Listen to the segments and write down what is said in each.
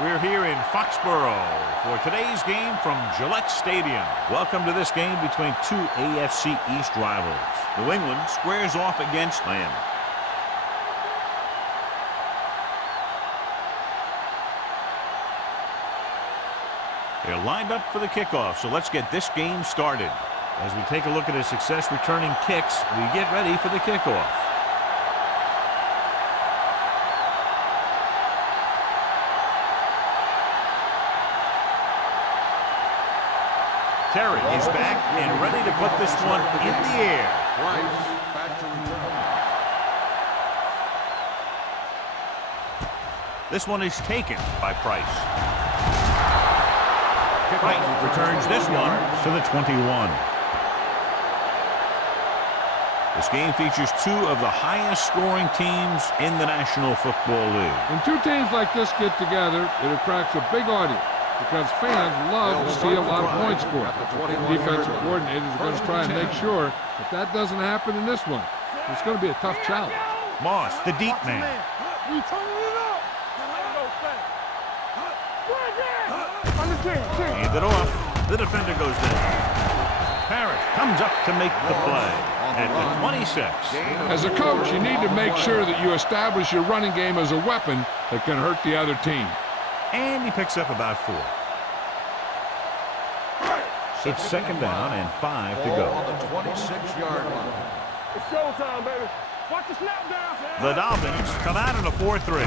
We're here in Foxborough for today's game from Gillette Stadium. Welcome to this game between two AFC East rivals. New England squares off against Miami. They're lined up for the kickoff, so let's get this game started. As we take a look at his success returning kicks, we get ready for the kickoff. Terry is back and ready to put this one in the air. Back to return. This one is taken by Price. Price returns this one to the 21. This game features two of the highest scoring teams in the National Football League. When two teams like this get together, it attracts a big audience, because fans love to see a lot of points scored. Defensive coordinators are going to try and make sure that doesn't happen in this one. It's going to be a tough challenge. Moss, the deep man. Hand it off. The defender goes down. Parrish comes up to make the play at the 26. As a coach, you need to make sure that you establish your running game as a weapon that can hurt the other team. And he picks up about 4. It's second down and 5 to go. On the 26-yard line. It's showtime, baby. Watch the snap down. The Dolphins come out in a 4-3.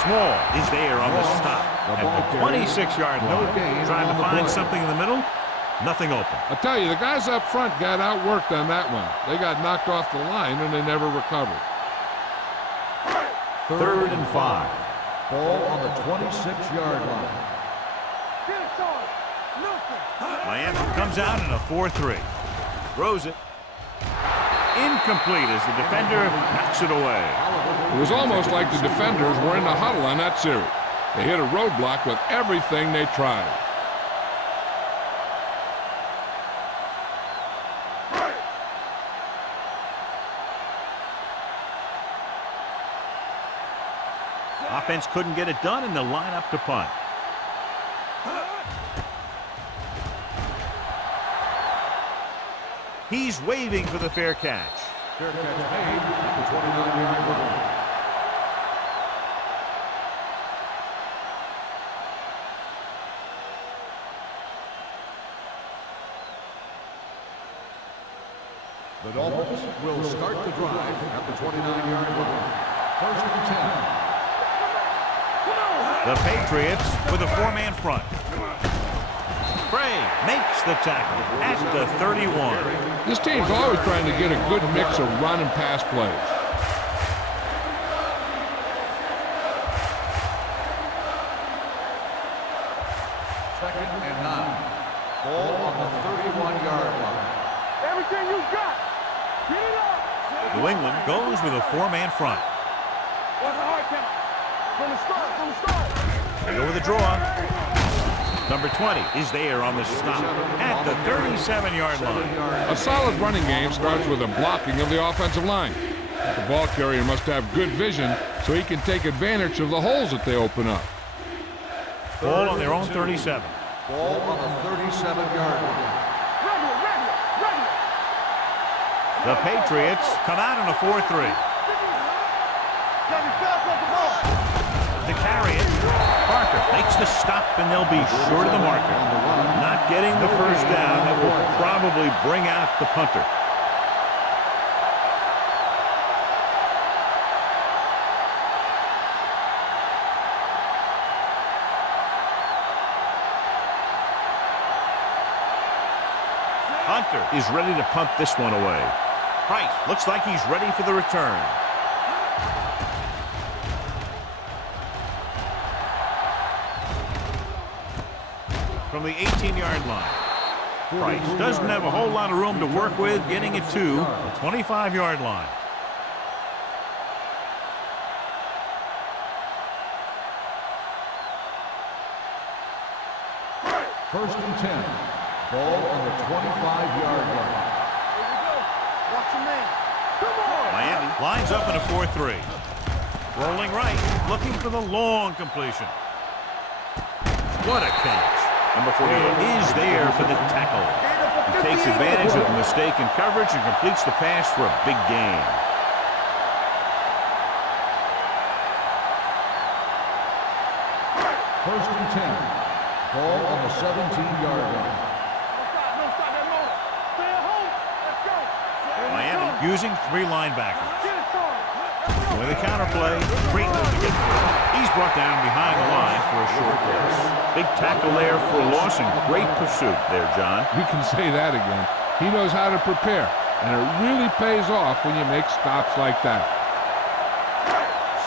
Small is there on the stop at the 26-yard line. Trying to find something in the middle. Nothing open. I tell you, the guys up front got outworked on that one. They got knocked off the line and they never recovered. Third and 5. Ball on the 26-yard line. Miami comes out in a 4-3. Throws it. Incomplete as the defender knocks it away. It was almost like the defenders were in the huddle on that series. They hit a roadblock with everything they tried. Offense couldn't get it done, and they'll line up to punt. He's waving for the fair catch. Fair catch made at the 29-yard line. The Dolphins will start the drive at the 29-yard line. First and 10. The Patriots with a 4-man front. Bray makes the tackle at the 31. This team's always trying to get a good mix of run and pass plays. Second and 9. Ball on the 31-yard line. Everything you got. Get it up. New England goes with a 4-man front. What's the hard count? From the start. They go with a draw. Number 20 is there on the stop at the 37-yard line. A solid running game starts with a blocking of the offensive line. The ball carrier must have good vision so he can take advantage of the holes that they open up. Ball on their own 37. Ball on the 37-yard line. The Patriots come out in a 4-3. To carry it, Parker makes the stop, and they'll be short of the marker. Not getting the first down. That will probably bring out the punter. Hunter is ready to punt this one away. Price looks like he's ready for the return. From the 18-yard line. Price doesn't have a whole lot of room to work with, getting it to the 25-yard line. First and 10. Ball on the 25-yard line. Here we go. Watch your man. Come on. Miami lines up in a 4-3. Rolling right, looking for the long completion. What a catch. Number 48 is there for the tackle. He takes advantage of the mistake in coverage and completes the pass for a big gain. First and 10. Ball on the 17-yard line. Miami using 3 linebackers. With a counter play, great move to get through. He's brought down behind the line for a short pass. Big tackle there for a loss and great pursuit there, John. You can say that again. He knows how to prepare, and it really pays off when you make stops like that.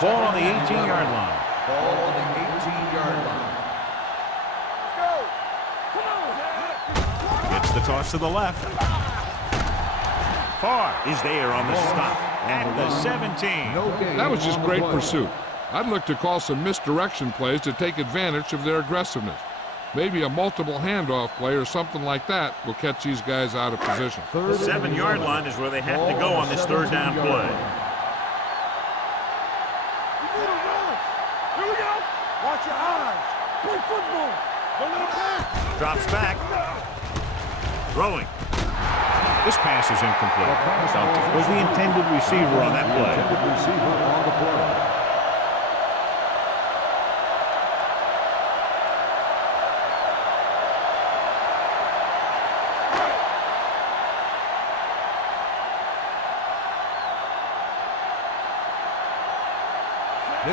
Ball on the 18-yard line. Ball on the 18-yard line. Gets the toss to the left. Farr is there on the stop at the 17. That was just great pursuit. I'd look to call some misdirection plays to take advantage of their aggressiveness. Maybe a multiple handoff play or something like that will catch these guys out of position. The 7-yard line is where they have to go on this third down play. Here we go. Watch your eyes. Play football. Don't let him pass. Drops back. Throwing. This pass is incomplete. Was the intended receiver on that play.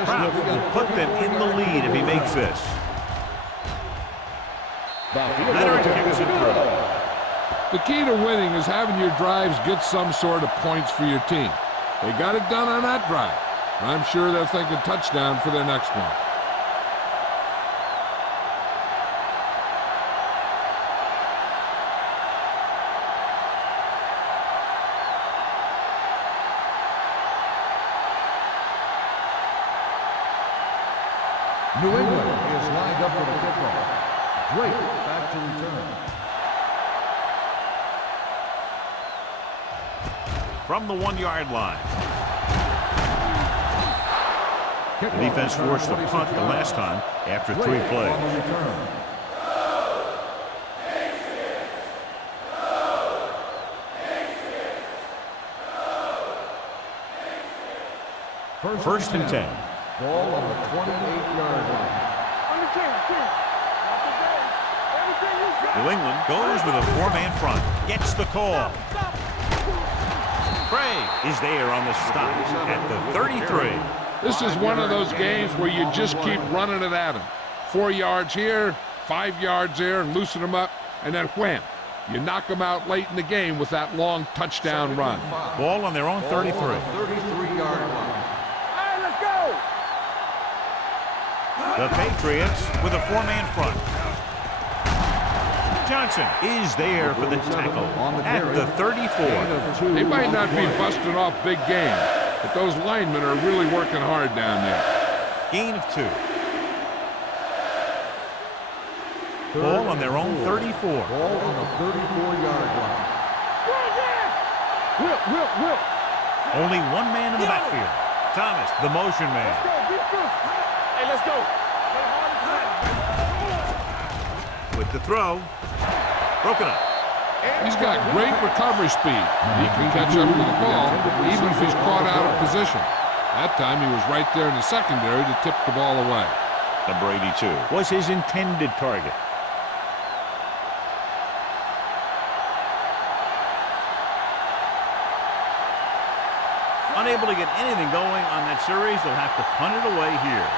Brown will put them in the lead if he makes this. Leonard kicks it through. The key to winning is having your drives get some sort of points for your team. They got it done on that drive. I'm sure they're thinking touchdown for their next one. New England is lined up for the kickoff. Drake back to return. From the 1-yard line. The defense forced a punt the last time after 3 plays. First and 10. Ball on the 28-yard line. New England goes with a 4-man front. Gets the call. Craig is there on the stop at the 33. This is one of those games where you just keep running it at them. 4 yards here, 5 yards there, and loosen them up, and then wham. You knock them out late in the game with that long touchdown run. Ball on their own 33. 33-yard line. Hey, let's go. The Patriots with a 4-man front. Johnson is there for the tackle at the 34. They might not be busting off big game, but those linemen are really working hard down there. Gain of 2. Ball on their own 34. Ball on the 34-yard line. Will. Only 1 man in the backfield. Thomas, the motion man. Hey, let's go. With the throw. Broken up. He's got great recovery speed. He can catch up to the ball even if he's caught out of position. That time he was right there in the secondary to tip the ball away. Number 82 was his intended target. Unable to get anything going on that series, they'll have to punt it away here.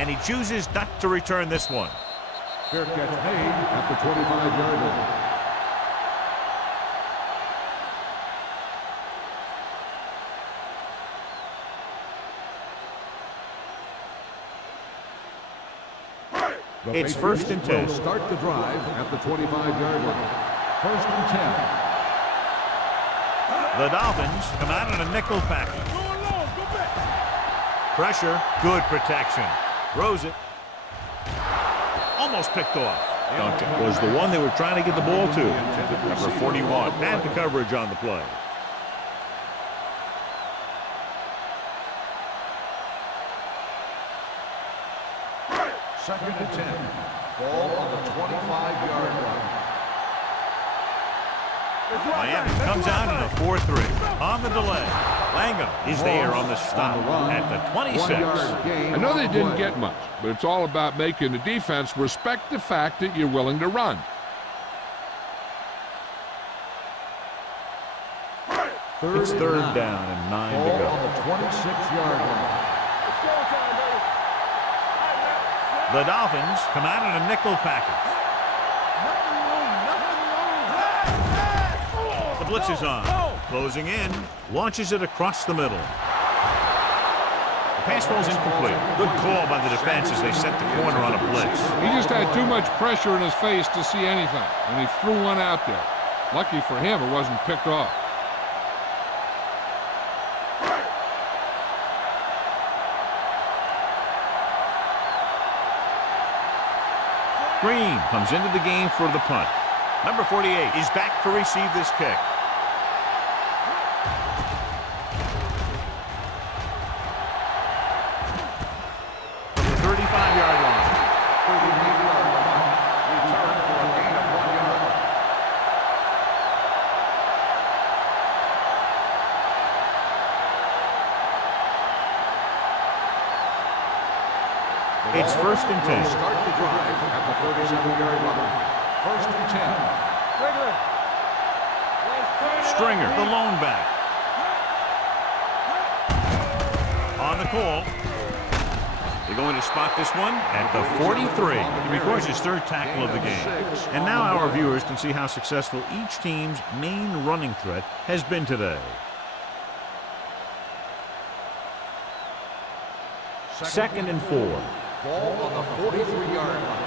And he chooses not to return this one. Fair catch made at the 25-yard line. It's first and 10. Will start the drive at the 25-yard line. First and 10. The Dolphins come out in a nickel package. Pressure, good protection. Throws it. Almost picked off. Duncan was the one they were trying to get the ball to. Number 41 had the coverage on the play. Second and 10. Ball on the 25-yard line. Miami comes out in a 4-3. On the delay, Langham is there on the stop at the 26. I know they didn't get much, but it's all about making the defense respect the fact that you're willing to run. It's third down and 9 to go. On the 26-yard line. The Dolphins come out in a nickel package. The blitz is on. Closing in. Launches it across the middle. The pass falls incomplete. Good call by the defense as they set the corner on a blitz. He just had too much pressure in his face to see anything, and he threw one out there. Lucky for him, it wasn't picked off. Green comes into the game for the punt. Number 48 is back to receive this kick. From the 35-yard line. Return for a gain of 1 yard. It's first and 10. Start the drive at the 37-yard line. First and 10. Stringer, the lone back. On the call. They're going to spot this one at the 43. He records his third tackle of the game. And now our viewers can see how successful each team's main running threat has been today. Second and 4. Ball on the 43-yard line.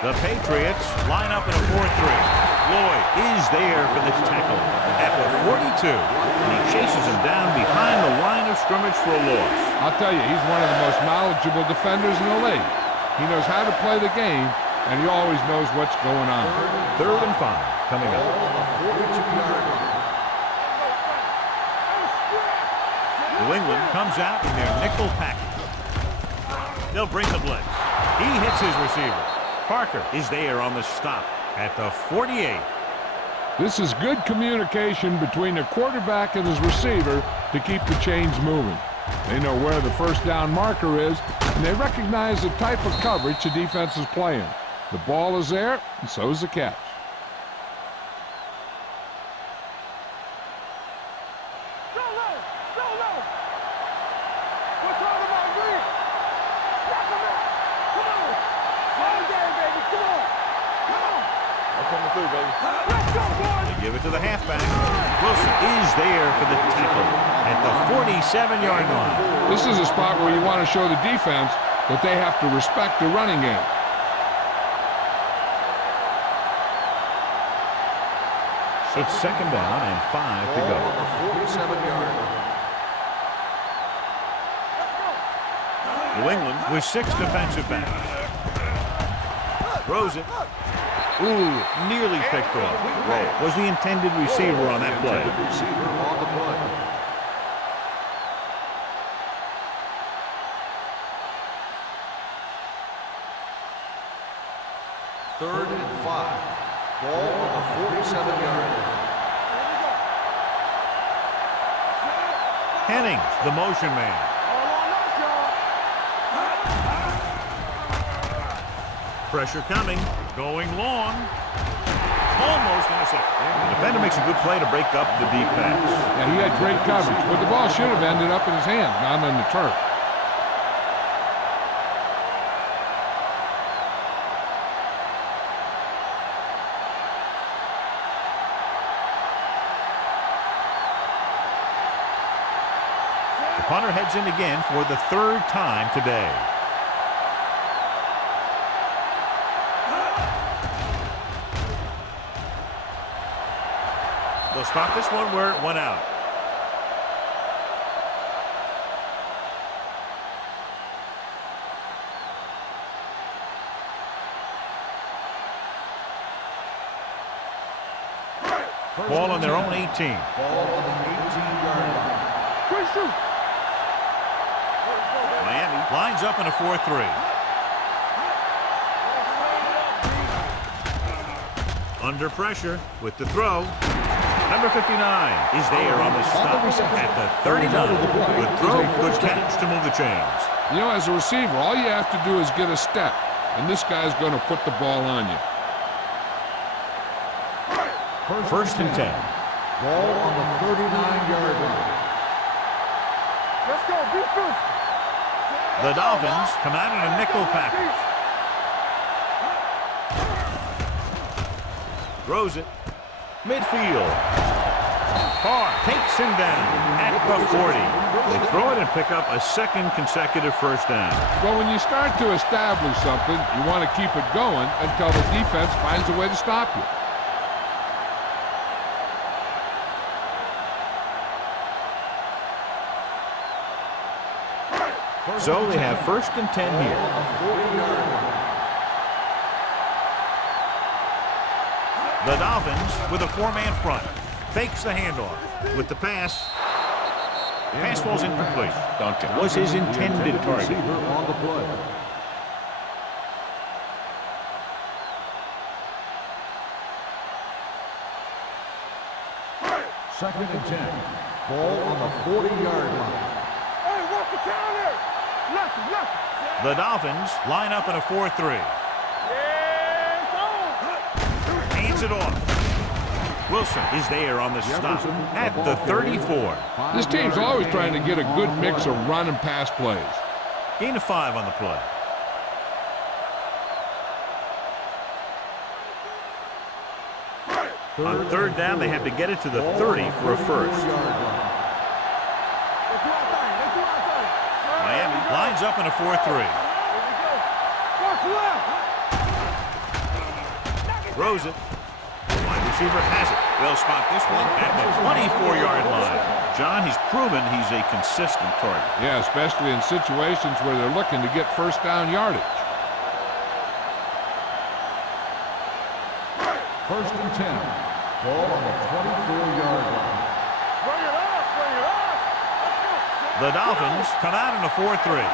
The Patriots line up in a 4-3. Lloyd is there for the tackle at the 42. And he chases him down behind the line of scrimmage for a loss. I'll tell you, he's one of the most knowledgeable defenders in the league. He knows how to play the game, and he always knows what's going on. Third and 5 coming up. Ball on the 42-yard line. New England comes out in their nickel package. They'll bring the blitz. He hits his receiver. Parker is there on the stop at the 48. This is good communication between the quarterback and his receiver to keep the chains moving. They know where the first down marker is, and they recognize the type of coverage the defense is playing. The ball is there, and so is the catch. They give it to the halfback. Wilson is there for the tackle at the 47-yard line. This is a spot where you want to show the defense that they have to respect the running game. It's second down and 5 to go. Ball on the 47-yard line. New England with 6 defensive backs. Throws it. Ooh, nearly picked off. Well, was the intended receiver on that play. Receiver on the play. Third and 5. Ball on the 47-yard line. Hennings, the motion man. Pressure coming, going long. Almost intercepted. The defender makes a good play to break up the deep pass. Yeah, he had great coverage, but the ball should have ended up in his hands, not on the turf. The punter heads in again for the third time today. They'll spot this one where it went out. Ball on their own 18. Ball on the 18-yard line. lines up in a 4-3. Under pressure with the throw. Number 59 is there on the stop at the 39. Good throw, good catch to move the chains. You know, as a receiver, all you have to do is get a step, and this guy's going to put the ball on you. First and 10. Ball on the 39-yard line. Let's go, defense. The Dolphins come out in a nickel package. Throws it. Midfield. Carr takes him down at the 40. They throw it and pick up a second consecutive first down. Well, when you start to establish something, you want to keep it going until the defense finds a way to stop you. So they have first and 10 here. The Dolphins with a 4-man front. Fakes the handoff. With the pass. Pass falls incomplete. Duncan was his intended target. On the play. Second and 10. Ball on the 40-yard line. Hey, watch the counter. Lefty. The Dolphins line up in a 4-3. Hands it off. Wilson is there on the stop at the 34. This team's always trying to get a good mix of run and pass plays. Gain of 5 on the play. On third down, they have to get it to the 30 for a first. Miami lines up in a 4-3. Throws it. Wide receiver has it. They'll spot this one at the 24-yard line. John, he's proven he's a consistent target. Yeah, especially in situations where they're looking to get first down yardage. First and 10. Ball on the 24-yard line. Bring it up. The Dolphins come out in a 4-3.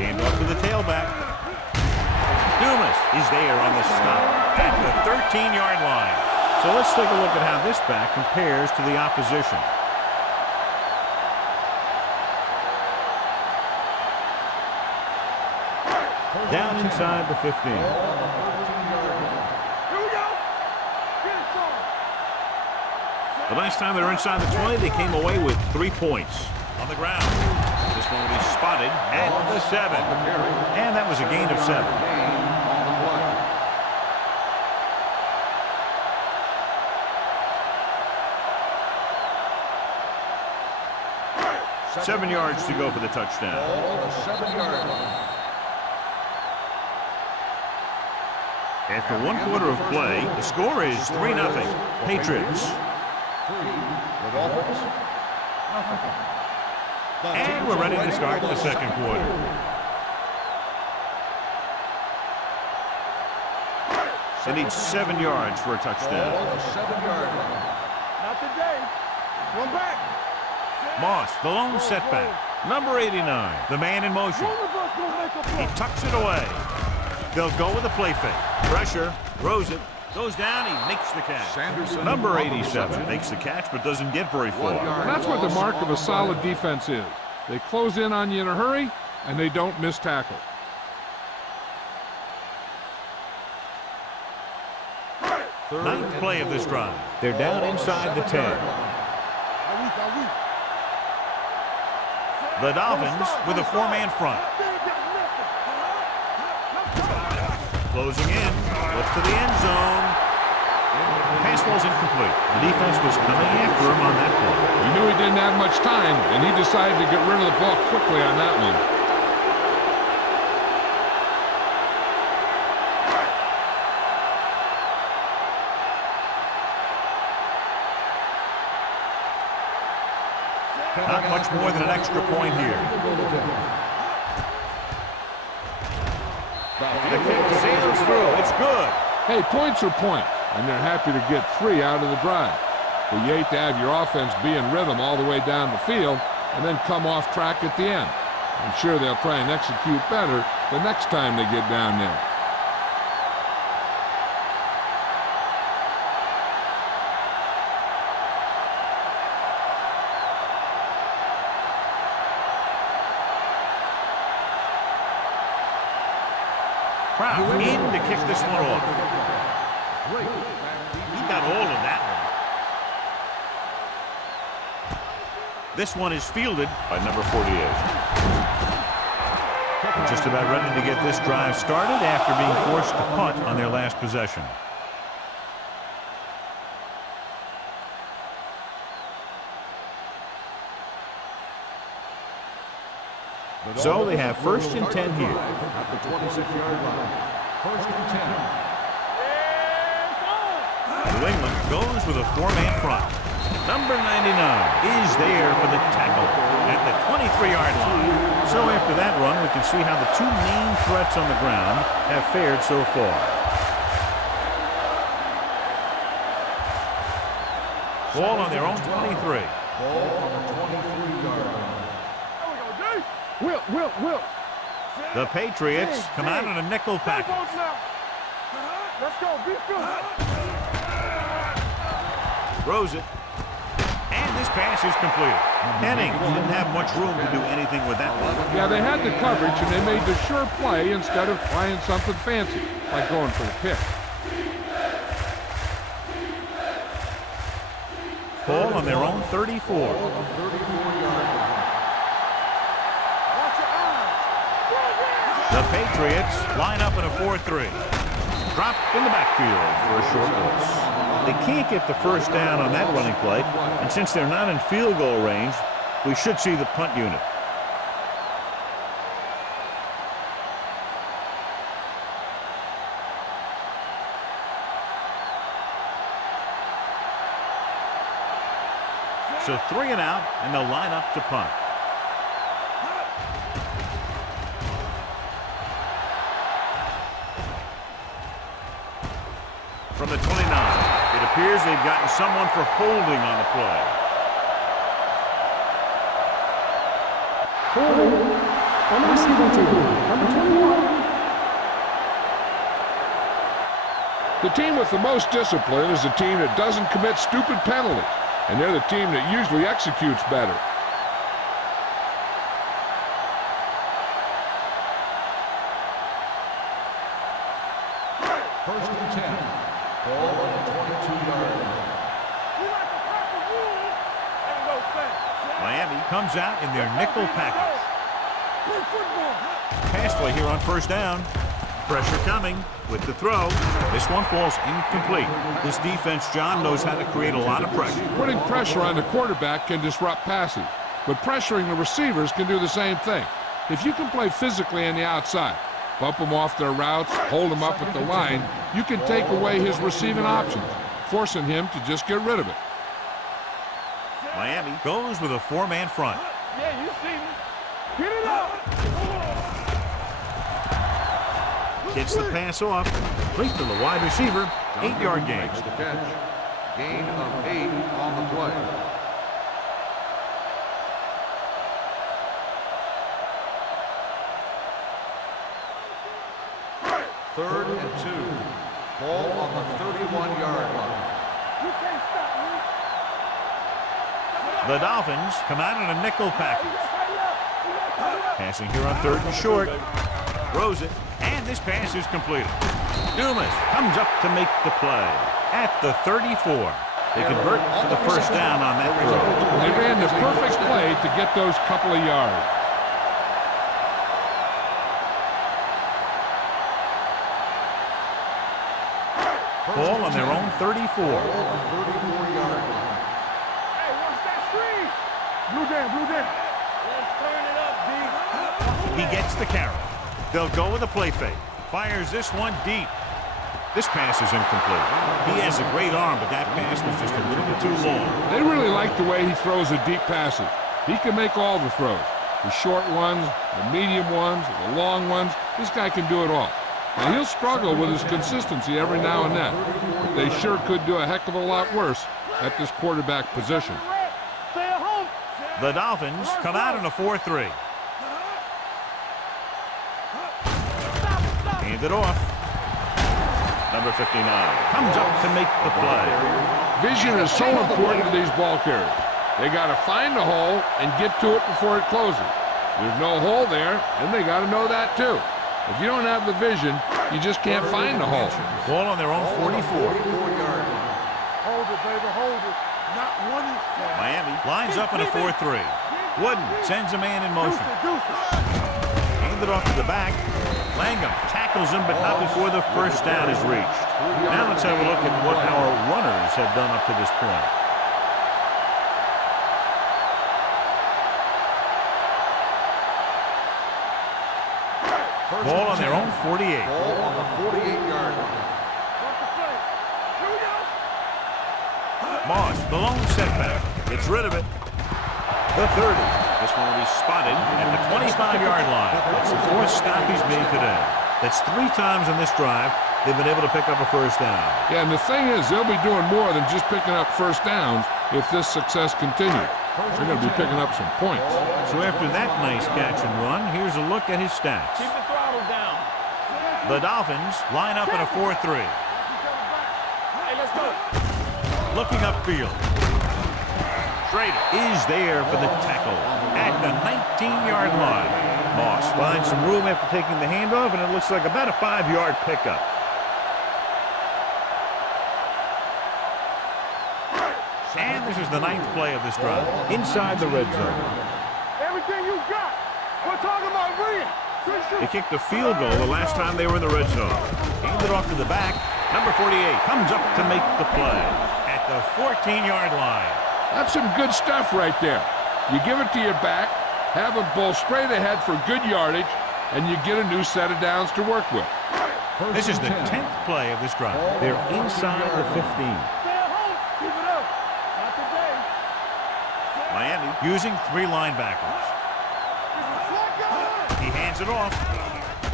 Hand off to the tailback. Dumas is there on the stop at the 13-yard line. So let's take a look at how this back compares to the opposition. Down inside the 15. Here we go. Get it started. The last time they were inside the 20, they came away with 3 points. On the ground. This one will be spotted at the 7. And that was a gain of 7. 7 yards to go for the touchdown. After 1 quarter of play, the score is 3-0. Patriots. And we're ready to start the second quarter. They need 7 yards for a touchdown. Not today. One back. Moss, the lone setback. Number 89, the man in motion. One of us gonna make a He play. tucks it away. They'll go with a play fake. Pressure, throws it, goes down, he makes the catch. Number 87 makes the catch but doesn't get very far. And that's what the mark of a solid defense is. They close in on you in a hurry, and they don't miss tackle. Ninth play of this drive. They're down inside the 10. The Dolphins with a 4-man front. Closing in. Looks to the end zone. Pass ball's incomplete. The defense was coming after him on that play. He knew he didn't have much time, and he decided to get rid of the ball quickly on that one. Not much more than an extra point here. The kick sails through. It's good. Hey, points are points, and they're happy to get 3 out of the drive. but you hate to have your offense be in rhythm all the way down the field and then come off track at the end. I'm sure they'll try and execute better the next time they get down there. Proud in to kick this one off. He got all of that one. This one is fielded by number 48. Just about ready to get this drive started after being forced to punt on their last possession. So they have 1st and 10 here. At the 26-yard line. 1st and 10. New England goes with a 4-man front. Number 99 is there for the tackle at the 23-yard line. So after that run, we can see how the two main threats on the ground have fared so far. Ball on their own 23. Ball on the 23-yard line. Will. The Patriots come out in a nickel package. Let's go. Be good. Throws it. And this pass is completed. Henning didn't have much room to do anything with that one. Yeah, they had the coverage, and they made the sure play instead of trying something fancy, like going for a pick. Ball on their own 34. The Patriots line up in a 4-3. Drop in the backfield for a short loss. They can't get the first down on that running play, and since they're not in field goal range, we should see the punt unit. So 3 and out, and they'll line up to punt. From the 29, it appears they've gotten someone for holding on the play. Holding on the receiving team, number 21. The team with the most discipline is the team that doesn't commit stupid penalties, and they're the team that usually executes better. First and 10. Ball on the 22-yard line. Miami comes out in their nickel package. Pass play here on first down. Pressure coming with the throw. This one falls incomplete. This defense, John, knows how to create a lot of pressure. Putting pressure on the quarterback can disrupt passing, but pressuring the receivers can do the same thing. If you can play physically on the outside, bump them off their routes, hold them up at the line, you can take away his receiving options, forcing him to just get rid of it. Miami goes with a 4-man front. Yeah, you see me. Get it up. Gets the pass off. Complete to the wide receiver. 8-yard gain. Makes the catch. Gain of 8 on the play. Third and 2. Ball on the 31-yard line. You can't stop me. The Dolphins come out in a nickel package. Passing here on 3rd and short. Throws it, and this pass is completed. Dumas comes up to make the play at the 34. They convert to the first down on that throw. They ran the perfect play to get those couple of yards. Ball on their own 34. 34-yard line. Hey, watch that screen. Blue down. Let's turn it up, D. He gets the carry. They'll go with a play fake. Fires this one deep. This pass is incomplete. He has a great arm, but that pass was just a little bit too long. They really like the way he throws the deep passes. He can make all the throws. The short ones, the medium ones, the long ones. This guy can do it all. Now, he'll struggle with his consistency every now and then. They sure could do a heck of a lot worse at this quarterback position. Stay at home. The Dolphins come out in a 4-3. Hand it off. Number 59 comes up to make the play. Vision is so important to these ball carriers. They got to find the hole and get to it before it closes. There's no hole there, and they got to know that too. If you don't have the vision, you just can't find the hole. Ball on their own 44. Hold it, baby, hold it. Not one inside. Miami lines up in a 4-3. Wooden sends a man in motion. Hand it off to the back. Langham tackles him, but not before the first down is reached. Now let's have a look at what our runners have done up to this point. Ball on their own 48. Ball on the 48-yard line. Moss, the lone setback, gets rid of it. The 30. This one will be spotted at the 25-yard line. That's the fourth stop he's made today. That's 3 times in this drive they've been able to pick up a first down. Yeah, and the thing is, they'll be doing more than just picking up first downs if this success continues. They're going to be picking up some points. So after that nice catch and run, here's a look at his stats. Keep the throttle down. The Dolphins line up in a 4-3. Hey, let's go. Looking upfield. Schrader is there for the tackle at the 19-yard line. Moss finds some room after taking the handoff, and it looks like about a 5-yard pickup. And this is the 9th play of this drive, inside the red zone. Everything you got. We're talking about Reed. They kicked a field goal the last time they were in the red zone. Hand it off to the back. Number 48 comes up to make the play at the 14-yard line. That's some good stuff right there. You give it to your back, have him bowl straight ahead for good yardage, and you get a new set of downs to work with. This is the 10th play of this drive. They're inside the 15. Stay at home. Keep it up. Not today. Miami using 3 linebackers. He hands it off.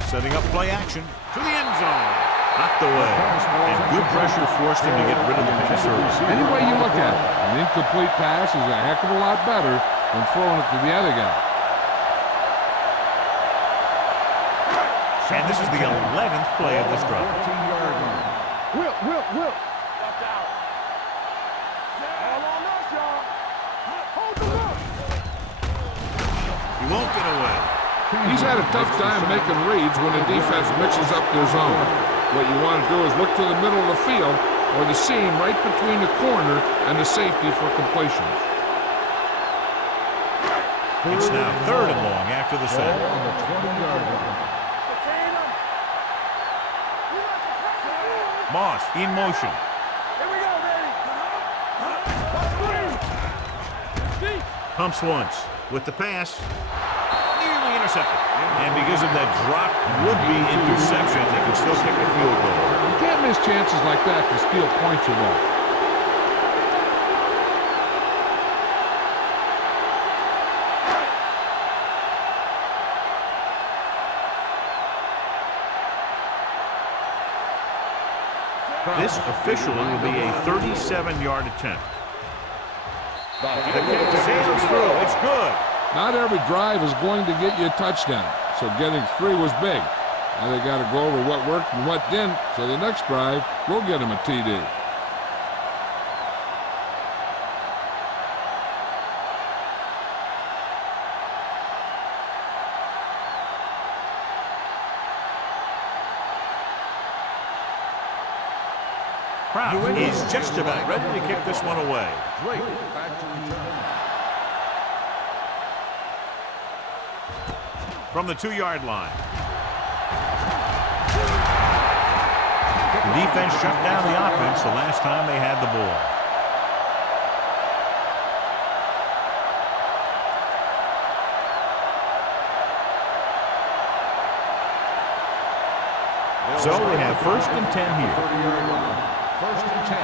Setting up play action to the end zone. Knocked away. And good pressure forced him to get rid of the pass early. Any way you look at it, an incomplete pass is a heck of a lot better than throwing it to the other guy. And this is the 11th play of this drive. Whip. Watch out. All on us, y'all. Hold the whip. He won't get away. He's had a tough time making reads when the defense mixes up their zone. What you want to do is look to the middle of the field or the seam right between the corner and the safety for completion. It's now 3rd and long after the set. Moss in motion. Here we go, baby. Pumps once with the pass. Nearly intercepted. And because of that drop would-be interception, they can still kick a field goal. You can't miss chances like that to steal points or more. This officially will be a 37-yard attempt. The kick sails through. It's good. Not every drive is going to get you a touchdown, so getting 3 was big. Now they got to go over what worked and what didn't, so the next drive will get them a TD. Kraft is just about ready to kick this one away. Drake back to return. From the 2-yard line. The defense shut down the offense the last time they had the ball. So we have 1st and 10 here. 30-yard line. 1st and 10.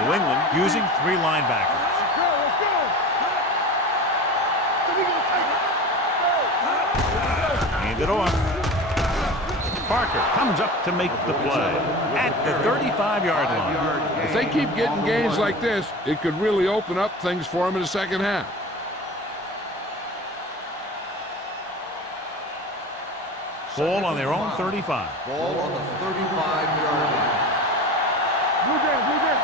New England using 3 linebackers. Let's go. Hand it off. Parker comes up to make the play at the 35-yard line. If they keep getting gains like this, it could really open up things for them in the second half. Ball on their own 35. Ball on the 35-yard line. Blue Jam, Blue Jam.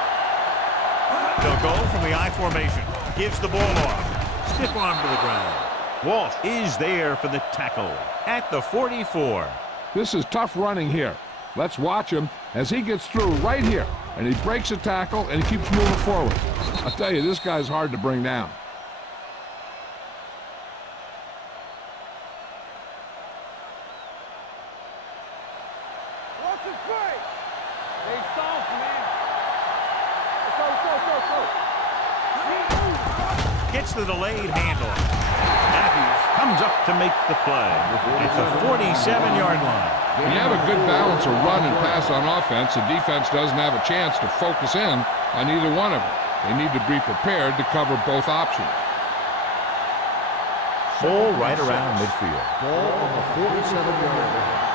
They'll go from the I formation. Gives the ball off. Stiff arm to the ground. Walsh is there for the tackle at the 44. This is tough running here. Let's watch him as he gets through right here. And he breaks a tackle and he keeps moving forward. I'll tell you, this guy's hard to bring down. What's his play? They soft, man. Let's go. Gets the delayed handoff. Matthews comes up to make the play at the 47-yard line. When you have a good balance of run and pass on offense, the defense doesn't have a chance to focus in on either one of them. They need to be prepared to cover both options. Ball right around midfield. Ball on the 47-yard line.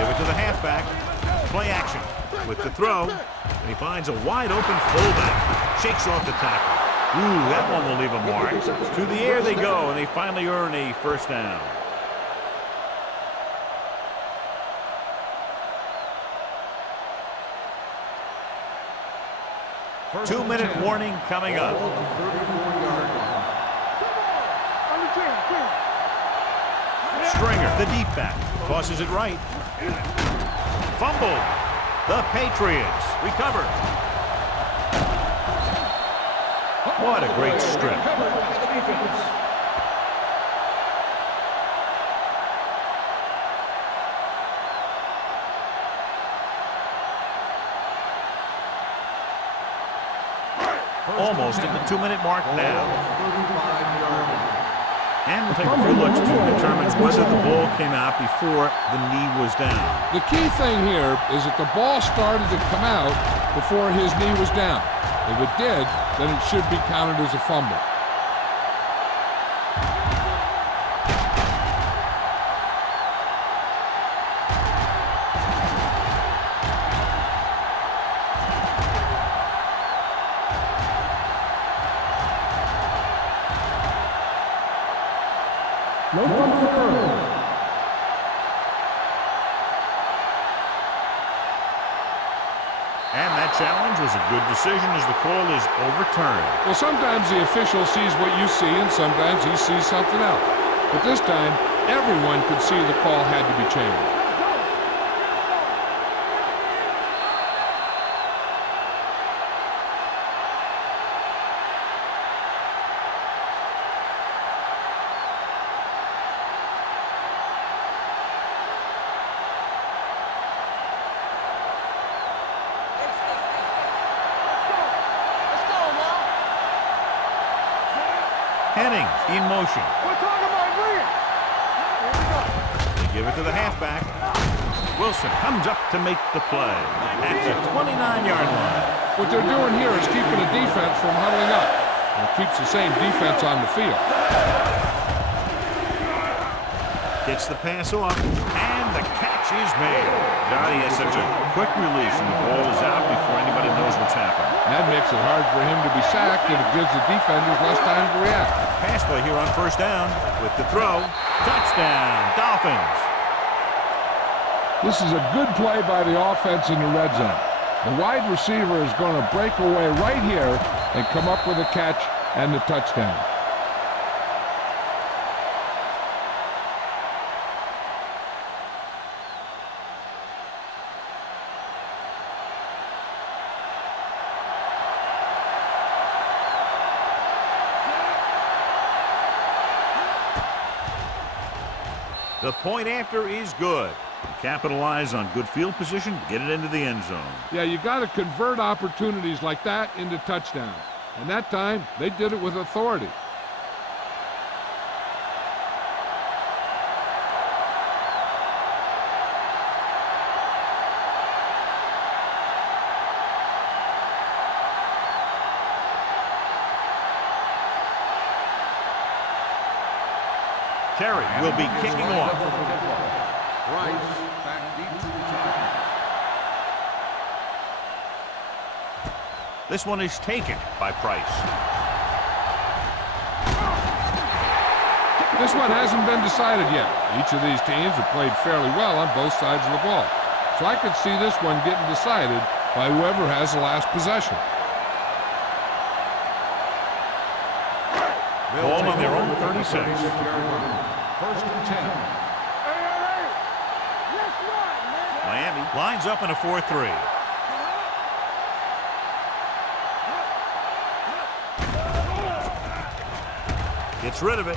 Give it to the halfback. Play action with the throw. And he finds a wide-open fullback. Shakes off the tackle. Ooh, that one will leave a mark. To the air they go, and they finally earn a first down. Two-minute warning coming up. Ball on the 34-yard line. Stringer, the deep back, tosses it right. Fumble. The Patriots recover. What a great strip. Almost at the 2-minute mark now. And we'll take a few looks to determine whether the ball came out before the knee was down. The key thing here is that the ball started to come out before his knee was down. If it did, then it should be counted as a fumble. No fumble occurred. And that challenge was a good decision as the call is overturned. Well, sometimes the official sees what you see and sometimes he sees something else. But this time, everyone could see the call had to be changed. Henning in motion. We're talking about Green. Here we go. They give it to the halfback. Wilson comes up to make the play at the 29-yard line. What they're doing here is keeping the defense from huddling up. And it keeps the same defense on the field. Gets the pass off, and the catch is made. Johnny has such a quick release, and the ball is out before anybody knows what's happened. That makes it hard for him to be sacked, and it gives the defenders less time to react. Pass play here on first down with the throw. Touchdown, Dolphins. This is a good play by the offense in the red zone. The wide receiver is going to break away right here and come up with a catch and the touchdown. The point after is good. Capitalize on good field position, get it into the end zone. Yeah, you got to convert opportunities like that into touchdowns. And that time, they did it with authority. Terry will be kicking off. Rice back deep to return. This one is taken by Price. This one hasn't been decided yet. Each of these teams have played fairly well on both sides of the ball. So I could see this one getting decided by whoever has the last possession. Ball on their own 36. First and 10. Miami lines up in a 4-3. Gets rid of it.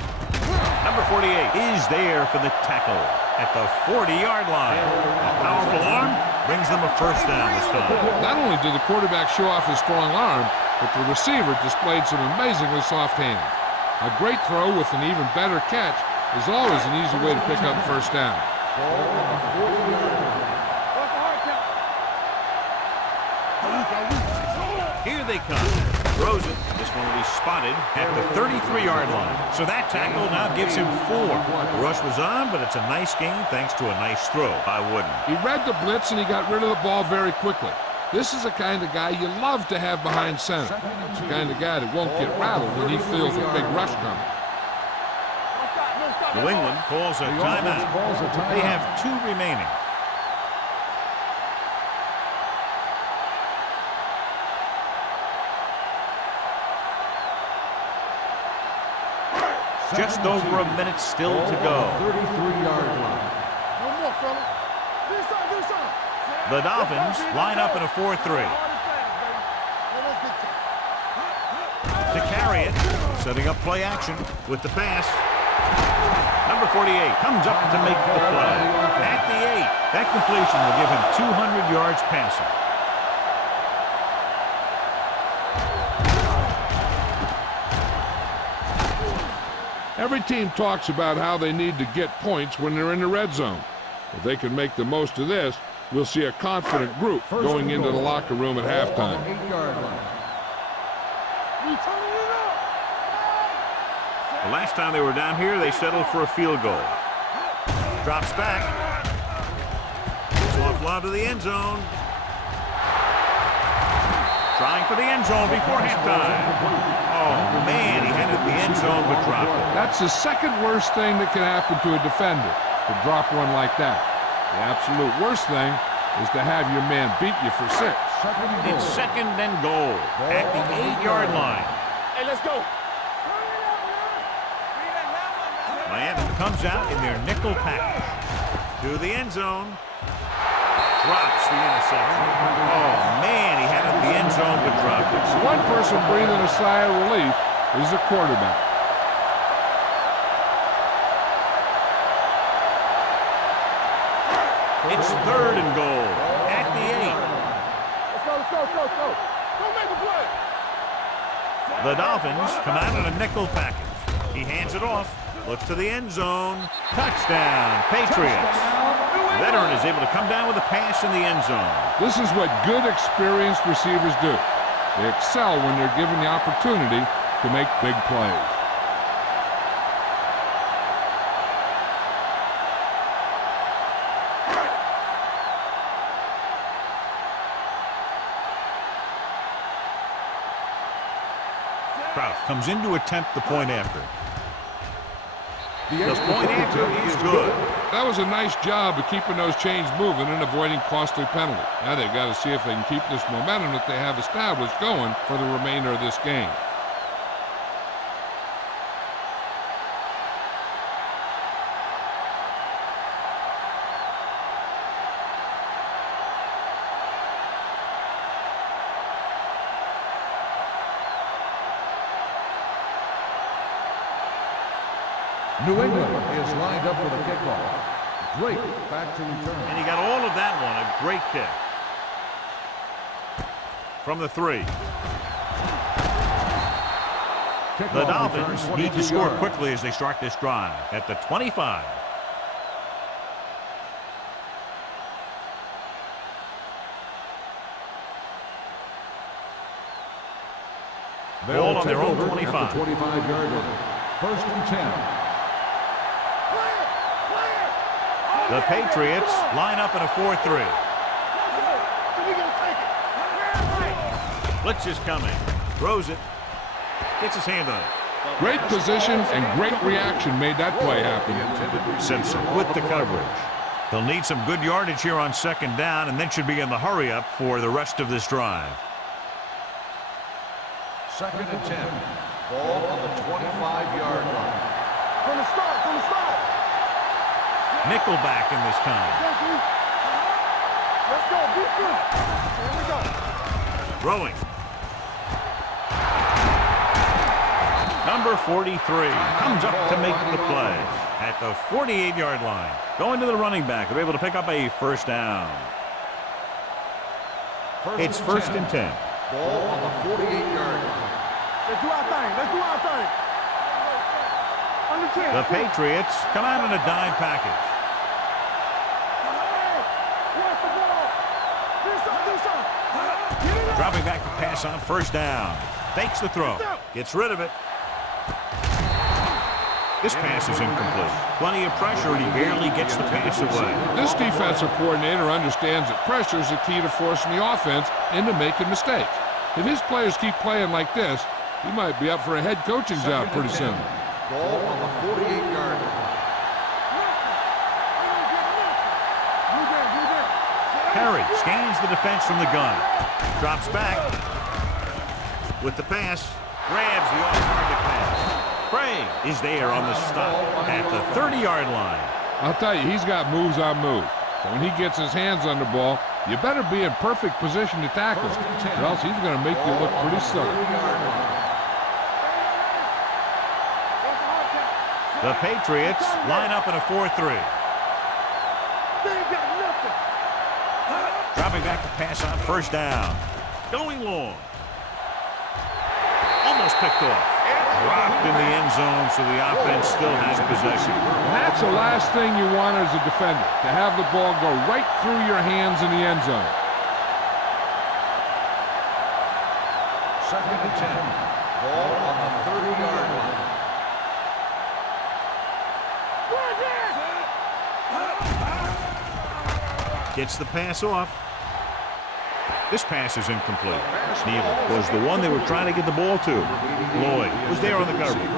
Number 48 is there for the tackle at the 40-yard line. A powerful arm brings them a first down this time. Not only did the quarterback show off his strong arm, but the receiver displayed some amazingly soft hands. A great throw with an even better catch is always an easy way to pick up first down. Here they come. Throws it. This one will be spotted at the 33-yard line. So that tackle now gives him 4. The rush was on, but it's a nice gain thanks to a nice throw by Wooden. He read the blitz and he got rid of the ball very quickly. This is the kind of guy you love to have behind center. It's the kind of guy that won't get rattled when he feels a big rush coming. New England calls a timeout. They have 2 remaining. Just over a minute still to go. 33-yard line. One more, fella. This side. The Dolphins line up in a 4-3. To carry it, setting up play action with the pass. Number 48 comes up to make the play. At the 8, that completion will give him 200 yards passing. Every team talks about how they need to get points when they're in the red zone. If they can make the most of this, we'll see a confident group going into the locker room at halftime. 8-yard line. The last time they were down here, they settled for a field goal. Drops back. Soft lob to the end zone. Trying for the end zone before halftime. Oh, man, he headed the end zone but dropped it. That's the second worst thing that can happen to a defender, to drop one like that. The absolute worst thing is to have your man beat you for 6. It's second and goal at the 8-yard line. Hey, let's go. Miami comes out in their nickel package. To the end zone. Drops the interception. Oh, man, he had it in the end zone but dropped it. One person breathing a sigh of relief is the quarterback. It's third and goal at the 8. Let's go. Don't make a play. The Dolphins come out in a nickel package. He hands it off. Looks to the end zone. Touchdown, Patriots. Veteran is able to come down with a pass in the end zone. This is what good, experienced receivers do. They excel when they're given the opportunity to make big plays. Kraus comes in to attempt the point after. The point after is good. That was a nice job of keeping those chains moving and avoiding costly penalties. Now they've got to see if they can keep this momentum that they have established going for the remainder of this game. New England is lined up for the kickoff. Drake back to return. And he got all of that one. A great kick. From the 3. The Dolphins need to score quickly as they start this drive at the 25. Ball on their own 25. 25-yard line. First and 10. The Patriots line up in a 4-3. Blitz is coming. Throws it. Gets his hand on it. Great position and great reaction made that play happen. Simpson with the coverage. They'll need some good yardage here on 2nd down and then should be in the hurry-up for the rest of this drive. 2nd and 10. Ball on the 25-yard line. From the start. Nickelback in this time. Let's go, defense. Here we go. Throwing. Number 43 comes up to make the play at the 48-yard line. Going to the running back. They're able to pick up a 1st down. It's 1st and 10. Ball on the 48-yard line. Let's do our thing. Understand. The Patriots come out in a dime package. Where's the ball? Do something. Get it up. Dropping back to pass on 1st down. Fakes the throw. Gets rid of it. This pass is incomplete. Plenty of pressure, and he barely gets the pass away. This defensive coordinator understands that pressure is the key to forcing the offense into making mistakes. If his players keep playing like this, he might be up for a head coaching job pretty soon. Ball on the 48-yard line. Harry scans the defense from the gun. Drops back. With the pass, grabs the off-target pass. Craig is there on the stop at the 30-yard line. I'll tell you, he's got moves on moves. So when he gets his hands on the ball, you better be in perfect position to tackle him, or else he's going to make you look pretty silly. The Patriots line up in a 4-3. Dropping back to pass on 1st down. Going long. Almost picked off. Dropped in the end zone, so the offense still has possession. And that's the last thing you want as a defender, to have the ball go right through your hands in the end zone. 2nd and 10. Ball on the 30-yard line. Gets the pass off. This pass is incomplete. Neal was the one they were trying to get the ball to. Lloyd was there on the coverage.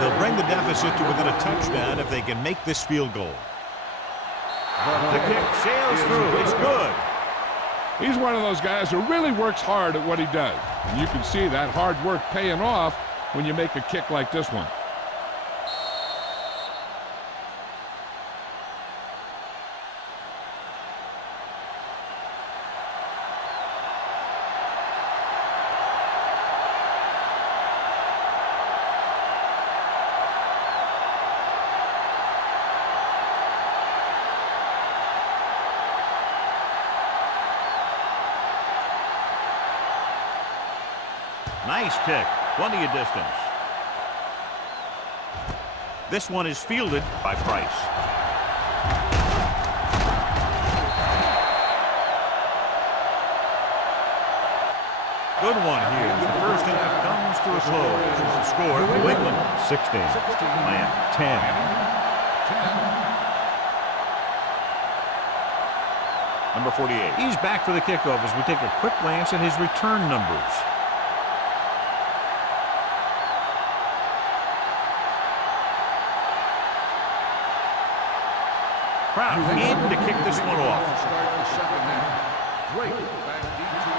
They'll bring the deficit to within a touchdown if they can make this field goal. The kick sails through. It's good. He's one of those guys who really works hard at what he does. And you can see that hard work paying off when you make a kick like this one. Nice kick. Plenty of distance. This one is fielded by Price. Good one here. The first half comes to a close. The score, New England 16. Miami 10. Number 48. He's back for the kickoff as we take a quick glance at his return numbers. Proud in to kick this one off. Start the 2nd half. Great back deep to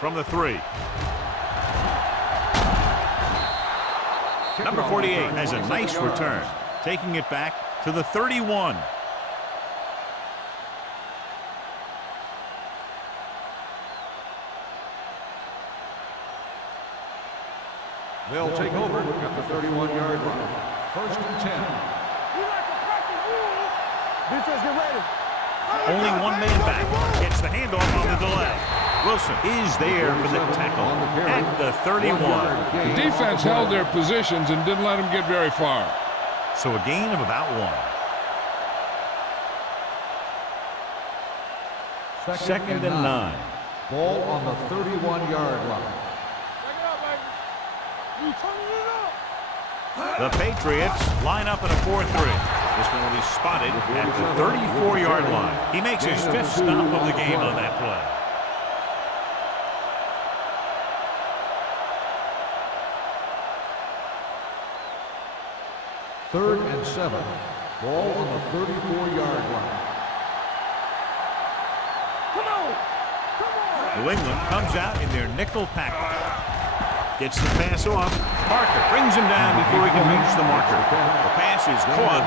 From the 3. Number 48 has a nice return, taking it back to the 31. They'll take over at the 31-yard line. 1st and 10. Defense, get ready. Only one man back. Gets the handoff on the delay. Wilson is there for the tackle at the 31. The defense held their positions and didn't let them get very far. So a gain of about 1. Second and 9. Ball on the 31-yard line. The Patriots line up in a 4-3. This one will be spotted at the 34-yard line. He makes his 5th stop of the game on that play. Third and 7. Ball on the 34-yard line. New England comes out in their nickel package. Gets the pass off. Parker brings him down before he can reach the marker. The pass is caught,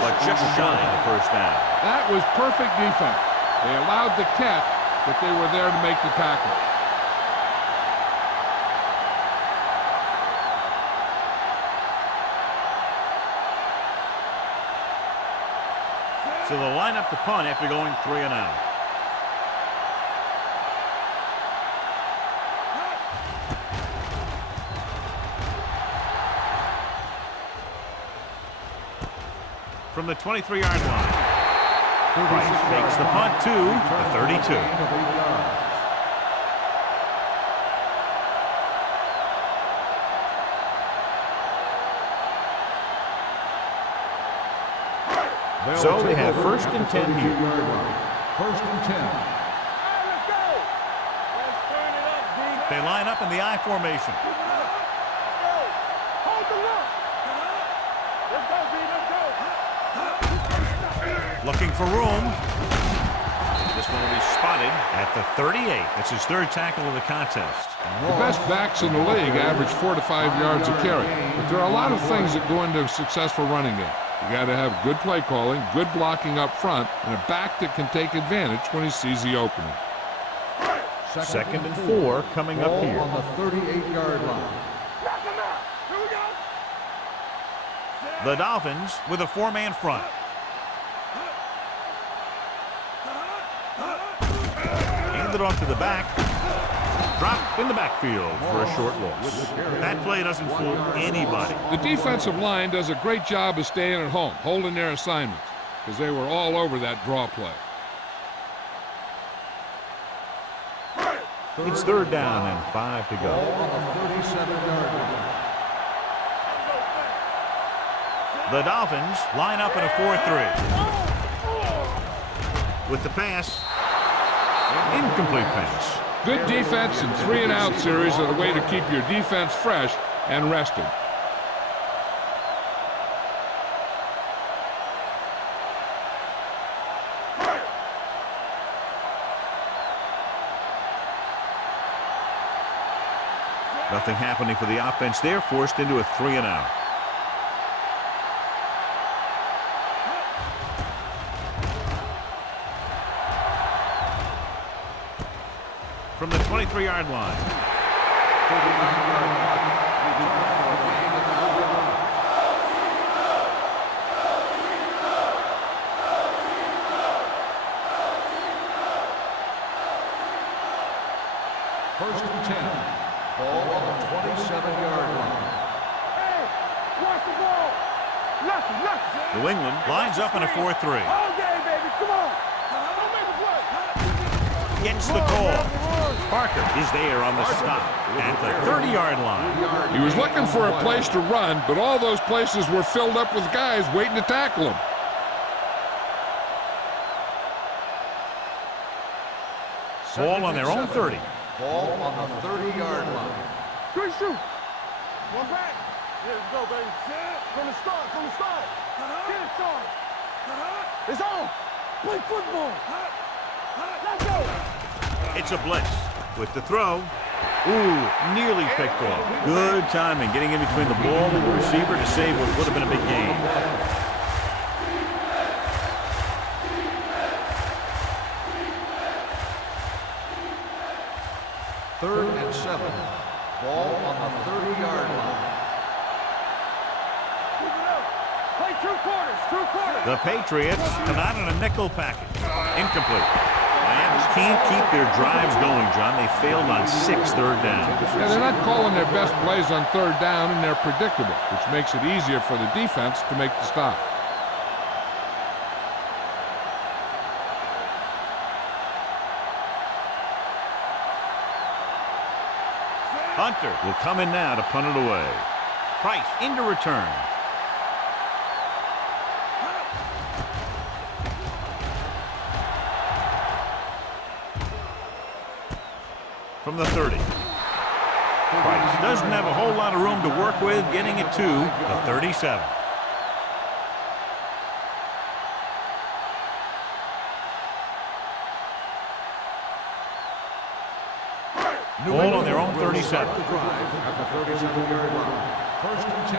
but just shy of the first down. That was perfect defense. They allowed the catch, but they were there to make the tackle. So they'll line up the punt after going 3 and out. From the 23-yard line, Price makes the punt to the 32. So they have 1st and 10 here. 1st and 10. They line up in the I formation. Looking for room. This one will be spotted at the 38. That's his 3rd tackle of the contest. The best backs in the league average 4 to 5 yards a carry. But there are a lot of things that go into a successful running game. You got to have good play calling, good blocking up front, and a back that can take advantage when he sees the opening. 2nd and 4 coming up here. On the 38-yard line. The Dolphins with a 4-man front. Handed off to the back. Dropped in the backfield for a short loss. That play doesn't fool anybody. The defensive line does a great job of staying at home, holding their assignments, because they were all over that draw play. It's 3rd down and 5 to go. On the 37-yard line. The Dolphins line up in a 4-3. With the pass, incomplete pass. Good defense and 3-and-out series are the way to keep your defense fresh and rested. Nothing happening for the offense there, forced into a 3-and-out. From the 23-yard line. First and 10. Ball on the 27-yard line. Hey, watch the ball. Lucky. New England lines up in a 4-3. All day, baby. Come on. Don't make a play. Gets the call. Parker is there on the stop at the 30-yard line. He was looking for a place to run, but all those places were filled up with guys waiting to tackle him. Ball on their own 30. Ball on the 30-yard line. Good shoot. One back. Here we go, baby. From the start. Get it started. It's on. Play football. Let's go. It's a blitz with the throw. Ooh, nearly picked off. Good timing, getting in between the ball and the receiver to save what would have been a big gain. Third and 7. Ball on the 30-yard line. Play 2 quarters. The Patriots come out in a nickel package. Incomplete. Can't keep their drives going, John. They failed on 6 third downs. Yeah, they're not calling their best plays on third down, and they're predictable, which makes it easier for the defense to make the stop. Hunter will come in now to punt it away. Price into return. From the 30. Price doesn't have a whole lot of room to work with, getting it to the 37. Ball on their own 37. At the 37-yard line. First and 10.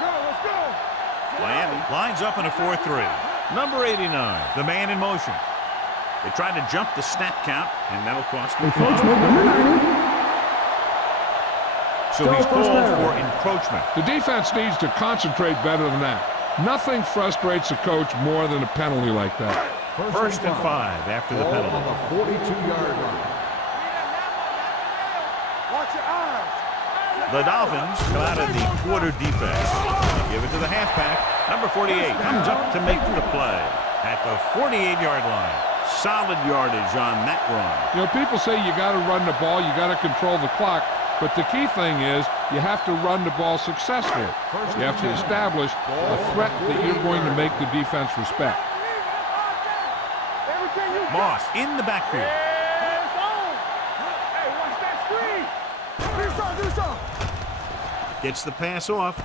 Let's go. Miami lines up in a 4-3. Number 89, the man in motion. They tried to jump the snap count, and that'll cost them. Encroachment number 90. So he's called for encroachment. The defense needs to concentrate better than that. Nothing frustrates a coach more than a penalty like that. First and 5 after the Ball penalty. on the 42-yard line. Watch your eyes. The Dolphins come out of the quarter defense. Give it to the halfback. Number 48 comes up to make the play at the 48-yard line. Solid yardage on that run. You know, people say you got to run the ball, you got to control the clock, but the key thing is you have to run the ball successfully. You have to establish a threat that you're going to make the defense respect. Everything you Moss in the backfield. It's on. Hey, watch that screen. Do something. Gets the pass off.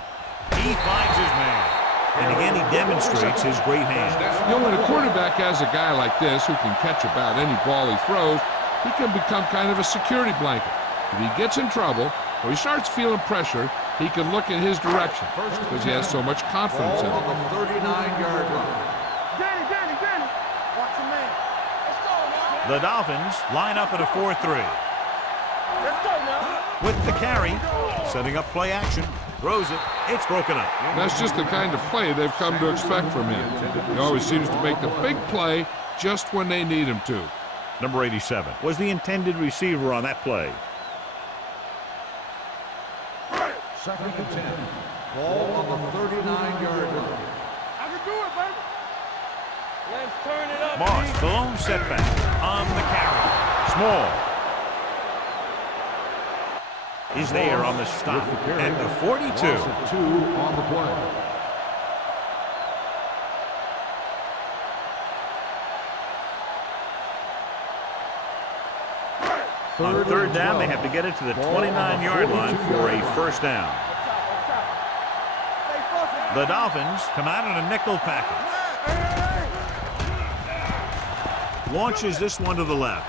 He finds his man. And again, he demonstrates his great hands. You know, when a quarterback has a guy like this who can catch about any ball he throws, he can become kind of a security blanket. If he gets in trouble or he starts feeling pressure, he can look in his direction because he has so much confidence in Ball him. on the 39-yard line. Danny. Watch your man. Let's go now. The Dolphins line up at a 4-3. Let's go now. With the carry, setting up play action. Throws it. It's broken up. That's just the kind of play they've come to expect from him. He always seems to make the big play just when they need him to. Number 87 was the intended receiver on that play. Second and 10. Ball on the 39-yard line. I can do it, baby. Let's turn it up. Moss, the lone setback on the carry. Small is there on the stop at the 42. Loss of 2 on the play. On third down, they have to get it to the 29-yard line for a first down. The Dolphins come out in a nickel package. Launches this one to the left.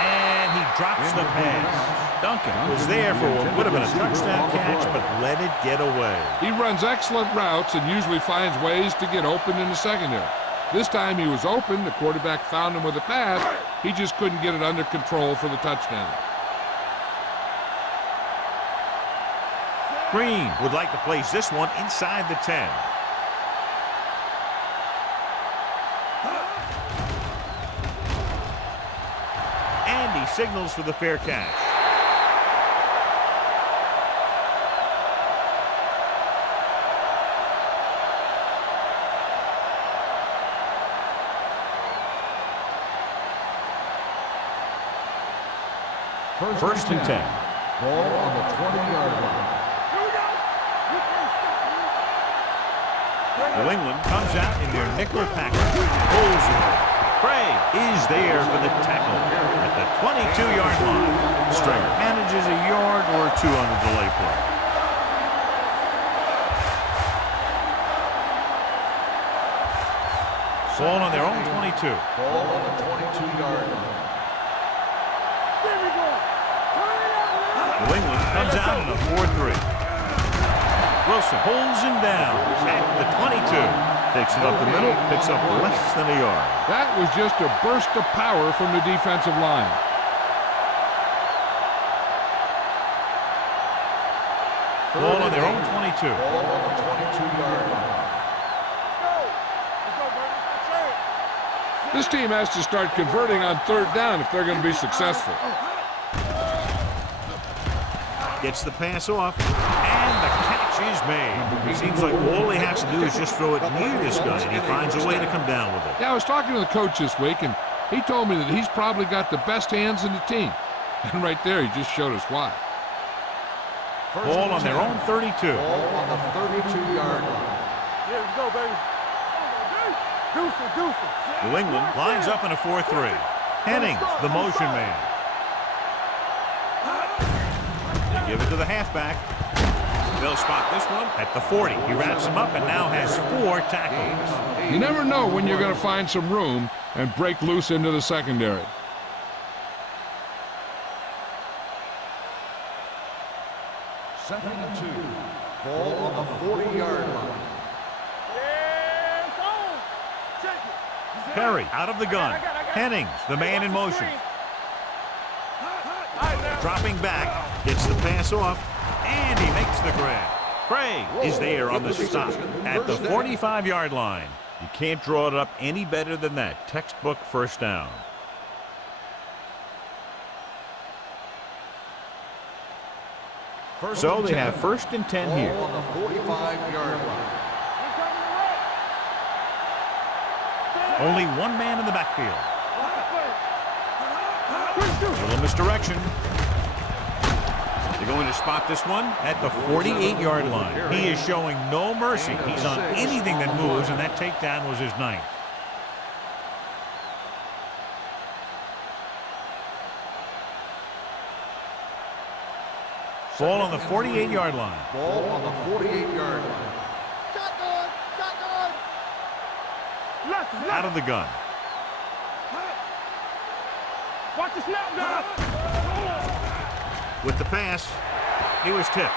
And he drops the pass. Duncan was there for what would have been a touchdown catch, but let it get away. He runs excellent routes and usually finds ways to get open in the secondary. This time he was open. The quarterback found him with a pass. He just couldn't get it under control for the touchdown. Green would like to place this one inside the 10. And he signals for the fair catch. First and 10. Ball on the 20-yard line. New England comes out in their nickel package. Pulls it. Craig is there for the tackle at the 22-yard line. Stringer manages a yard or two on the delay play. Ball on their own 22. Ball on the 22-yard line. New England comes out in a 4-3. Wilson holds him down at the 22. Takes it up the middle, picks up less than a yard. That was just a burst of power from the defensive line. Ball on their own 22. Ball on the 22-yard line. The This team has to start converting on third down if they're going to be successful. Gets the pass off, and the catch is made. It seems like all he has to do is just throw it near this guy, and he finds a way to come down with it. Yeah, I was talking to the coach this week, and he told me that he's probably got the best hands in the team. And right there, he just showed us why. Ball on their own 32. Ball on the 32-yard line. Here we go, baby. Deuce. New England lines up in a 4-3. Hennings, the motion man. They give it to the halfback. They'll spot this one at the 40. He wraps him up and now has 4 tackles. You never know when you're going to find some room and break loose into the secondary. Second and 2. Ball on the 40-yard line. Perry out of the gun. Hennings, the man in motion. Dropping back, gets the pass off, and he makes the grab. Craig is there on the stop at the 45-yard line. You can't draw it up any better than that. Textbook first down. So they have 1st and 10 here. On the 45-yard line. Only one man in the backfield. A little misdirection. They're going to spot this one at the 48-yard line. He is showing no mercy. He's on anything that moves, and that takedown was his 9th. Ball on the 48-yard line. Ball on the 48-yard line. Out of the gun. Watch the snap now. With the pass, he was tipped.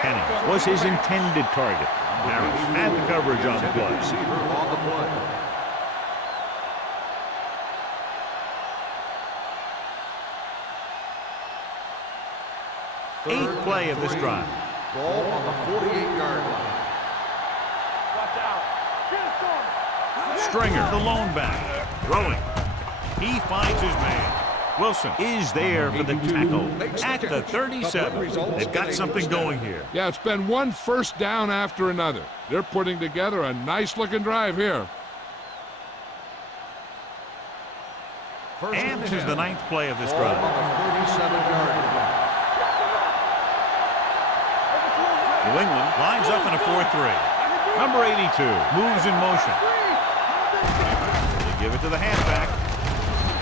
Hennings was his intended target. Harris had the coverage on the play. Receiver on the play. Eighth play of this drive. Ball on the 48-yard line. Watch out. Stringer, the lone back, throwing. He finds his man. Wilson is there for the tackle at the 37. They've got something going here. Yeah, it's been one first down after another. They're putting together a nice-looking drive here. And this is the 9th play of this Ball drive. on the 37-yard line. New England lines up in a 4-3. Number 82 moves in motion. They give it to the halfback.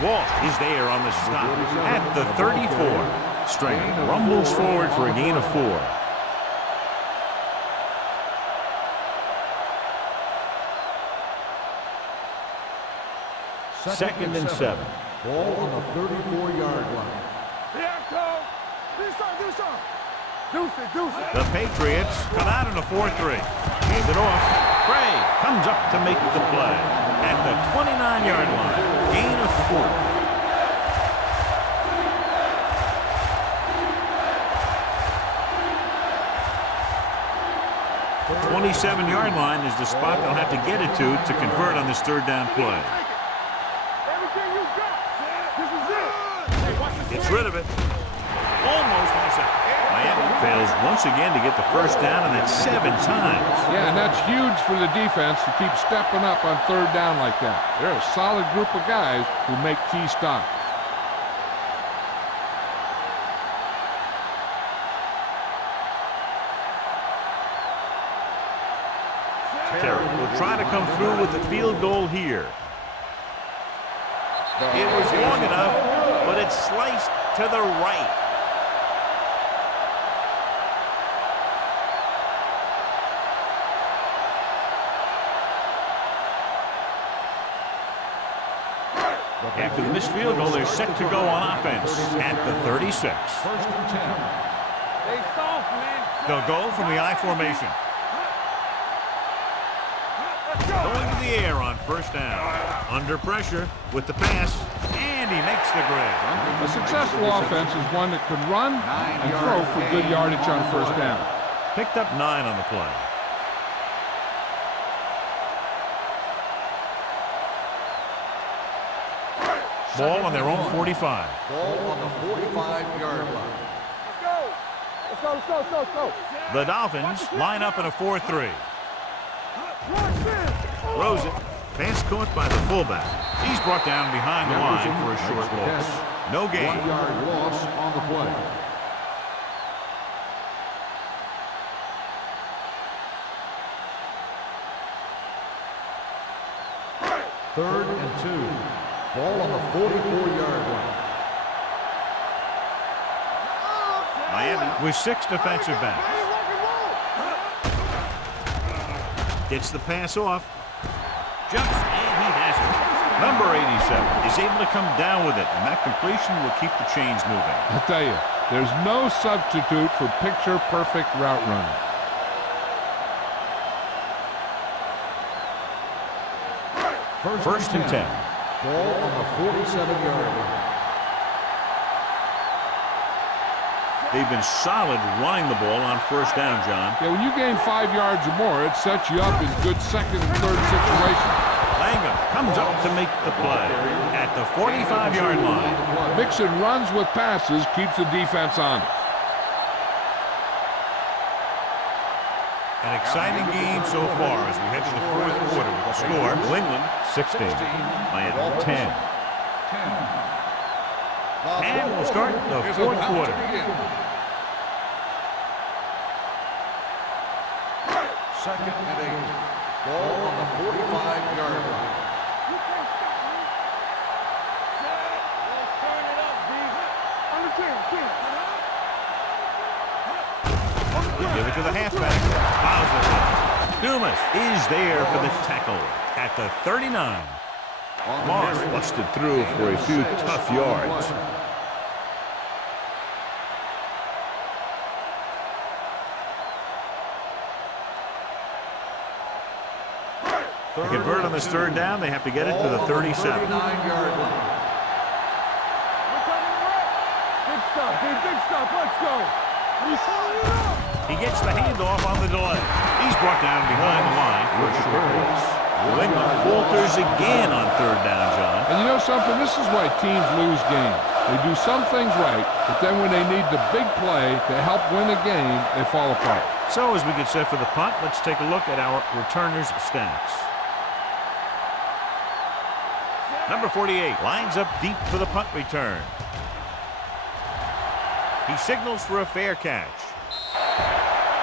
Walsh is there on the stop at the 34. Stringer rumbles forward for a gain of 4. Second and 7. Ball on the 34-yard line. The Patriots come out in a 4-3. Hands it off. Craig comes up to make the play at the 29-yard line. Gain of 4. 27-yard line is the spot they'll have to get it to convert on this 3rd down play. Gets rid of it. Almost on the second. Miami fails once again to get the first down, and that's 7 times. Yeah, and that's huge for the defense to keep stepping up on 3rd down like that. They're a solid group of guys who make key stops. Terry will try to come through with the field goal here. It was long enough, but it's sliced to the right. After the missed field goal, they're set to go on offense at the 36. 1st and 10. They soft, man. They'll go from the I formation. Going to the air on 1st down. Under pressure with the pass, and he makes the grab. A successful offense is one that can run and throw for good yardage on 1st down. Picked up 9 on the play. Ball on their own 45. Ball on the 45-yard line. Let's go. The Dolphins line up in a 4-3. Throws it. Pass caught by the fullback. He's brought down behind the line for a short loss. No gain. 1-yard loss on the play. Third and 2. Ball on the 44-yard line. Miami with 6 defensive backs. Gets the pass off. Jumps, and he has it. Number 87 is able to come down with it, and that completion will keep the chains moving. I'll tell you, there's no substitute for picture-perfect route running. First and 10. Ball on the 47-yard line. They've been solid running the ball on first down, John. Yeah, when you gain 5 yards or more, it sets you up in good second and third situations. Langham comes up to make the play at the 45-yard line. Mixing runs with passes keeps the defense honest. An exciting game so far as we head to the fourth quarter with the score. New England 16, Miami 10. And we'll start the fourth quarter. Second and 8. Ball on the 45-yard line. Give it to the halfback. Bowser. Dumas is there for the tackle at the 39. Moss busted through for a few tough yards. To convert on this third down, they have to get it to the 37. 39-yard line. Big stuff, let's go. He gets the handoff on the delay. He's brought down behind the line for a short loss. New England falters again on third down, John. And you know something? This is why teams lose games. They do some things right, but then when they need the big play to help win a game, they fall apart. So as we get set for the punt, let's take a look at our returners' stats. Number 48 lines up deep for the punt return. He signals for a fair catch.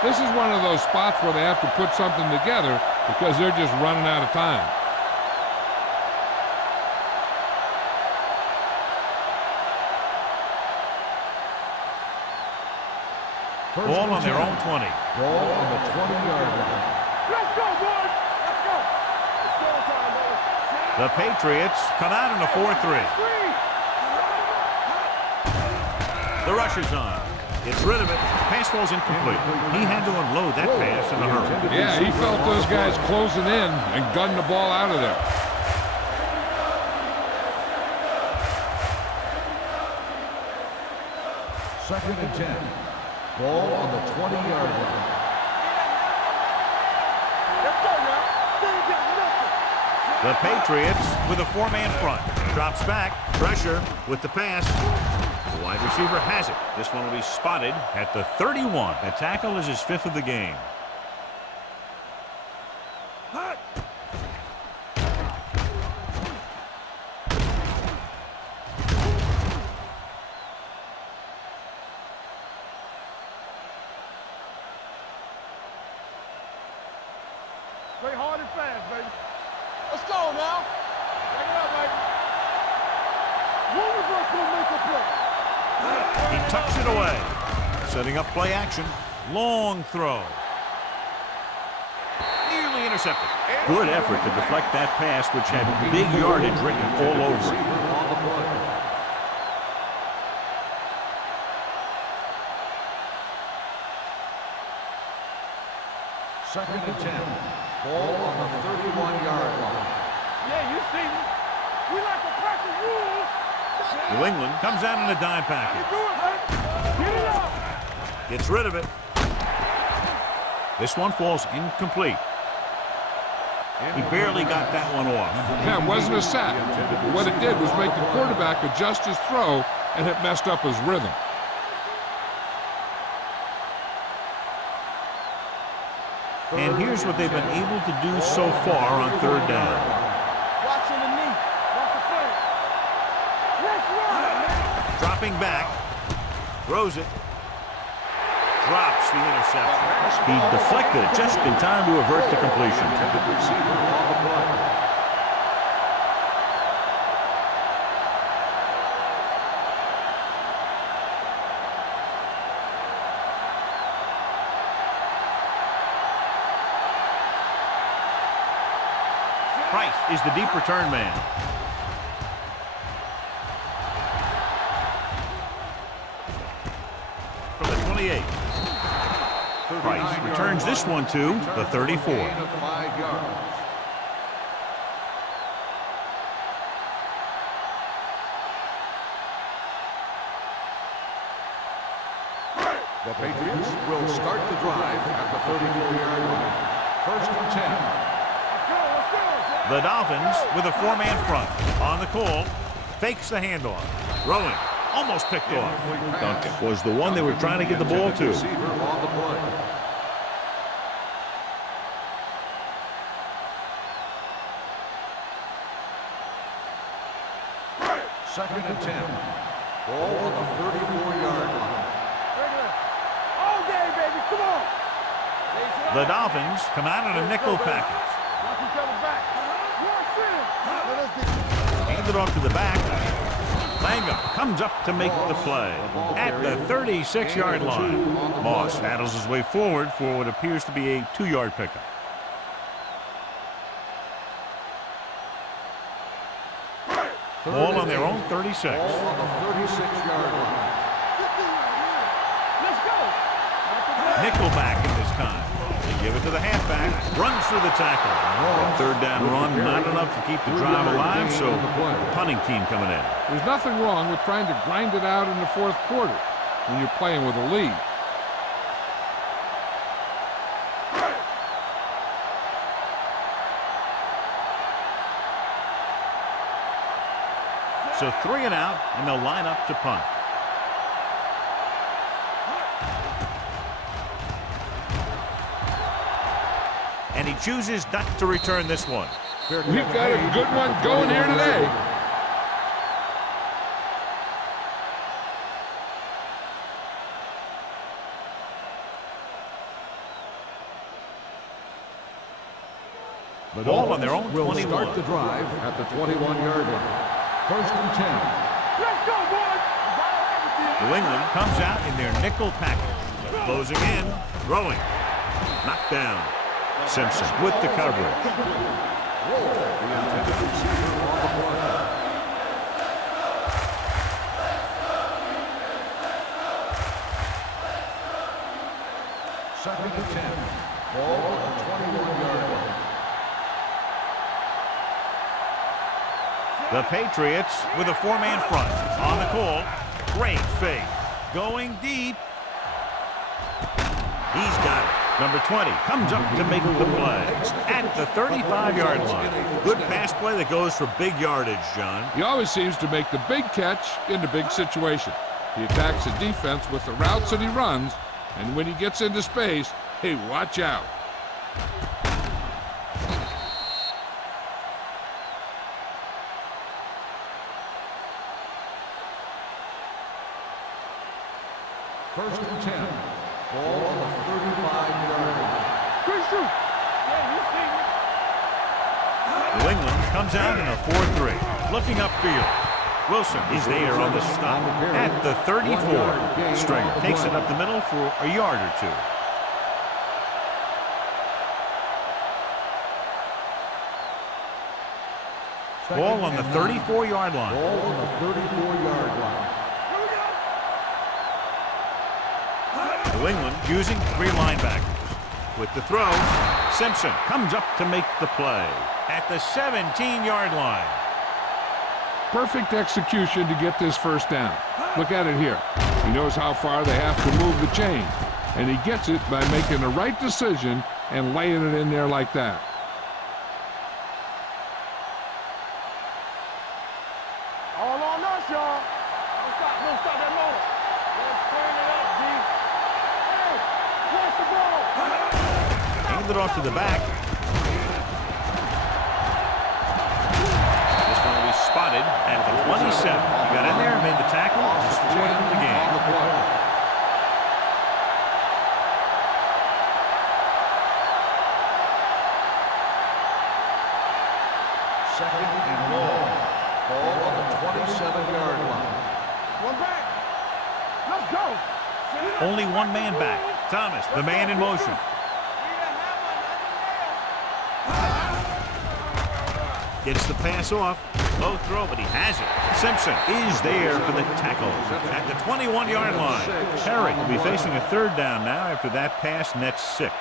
This is one of those spots where they have to put something together because they're just running out of time. Ball on their own 20. Ball on the 20-yard line. Let's go, boys. Let's go. It's showtime, baby. The Patriots come out in a 4-3. The rush is on. Gets rid of it. Pass falls incomplete. He had to unload that pass in a hurry. Yeah, he felt those guys closing in and gunned the ball out of there. Second and 10. Ball on the 20-yard line. Let's go now. The Patriots with a 4-man front. Drops back. Pressure with the pass. The wide receiver has it. This one will be spotted at the 31. The tackle is his 5th of the game. Play hard and fast, baby. Let's go now. Take it up, baby. One of us will make a play. He tucks it away. Setting up play action. Long throw. Nearly intercepted. Good effort to deflect that pass, which had big yardage written all over it. On the play. Second and 10. Ball on the 31-yard line. Yeah, you see me. We like to practice rules. New England comes out in a dime package. Do it, baby. Get it up. Gets rid of it. This one falls incomplete. He barely got that one off. Yeah, it wasn't a sack. What it did was make the quarterback adjust his throw, and it messed up his rhythm. And here's what they've been able to do so far on third down. Watching the knee. Watch the play. Let's run. Dropping back. Throws it. Drops the interception. He deflected it just in time to avert the completion. Price is the deep return man. From the 28. Price returns this one to the 34. The Patriots will start the drive at the 34-yard line. First and 10. The Dolphins with a four-man front. On the call, fakes the handoff. Throwing, almost picked off. Duncan was the one they were trying to get the ball to. Second and 10. Ball on the 34-yard line. All day, baby. Come on. The Dolphins come out in a nickel package. Watch each other back. Hand it off to the back. Langham comes up to make the play at the 36-yard line. Moss battles his way forward for what appears to be a 2-yard pickup. Ball on their own 36. Ball on the 36-yard line. Let's go. Nickelback in this time. They give it to the halfback. Runs through the tackle. That third down run, not enough to keep the drive alive, so the punting team coming in. There's nothing wrong with trying to grind it out in the fourth quarter when you're playing with a lead. So 3 and out, and they'll line up to punt. And he chooses not to return this one. We've got a good one going here today. The Ball on their own will 21. start the drive at the 21-yard line. First and 10. Let's go, boys. New England comes out in their nickel package. Closing in, throwing. Knocked down. Simpson with the coverage. Second and 10. Ball on the 21-yard line. The Patriots with a four-man front. On the call, great fake. Going deep. He's got it. Number 20 comes up to make the play at the 35-yard line. Good pass play that goes for big yardage, John. He always seems to make the big catch in the big situation. He attacks the defense with the routes that he runs, and when he gets into space, hey, watch out. First and 10. Ball on the 35-yard line. Good shoot. Yeah, you see me. New England comes out in a 4-3. Looking upfield. Wilson is there on the stop at the 34. Stringer takes it up the middle for a yard or two. Ball on the 34-yard line. Ball on the 34-yard line. New England using 3 linebackers. With the throw, Simpson comes up to make the play at the 17-yard line. Perfect execution to get this first down. Look at it here. He knows how far they have to move the chain, and he gets it by making the right decision and laying it in there like that. it off to the back. This one will be spotted at the 27. He got in there and made the tackle. Just 4 in the game. Second and long. Ball on the 27-yard line. One back. Let's go. Only one man back. Thomas, the man in motion. Gets the pass off. Low throw, but he has it. Simpson is there for the tackle at the 21-yard line. Perry will be facing a third down now after that pass nets 6.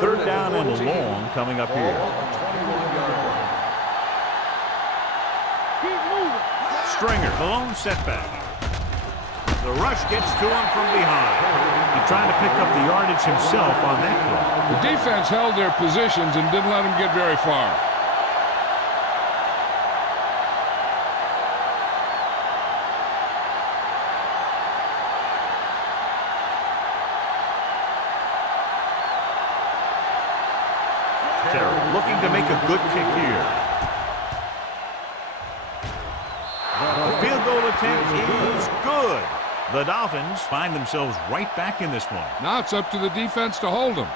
Third down and long coming up here. Stringer, the lone setback. The rush gets to him from behind. He's trying to pick up the yardage himself on that play. The defense held their positions and didn't let him get very far. Terry looking to make a good kick here. The field goal attempt is good. The Dolphins find themselves right back in this one. Now it's up to the defense to hold them.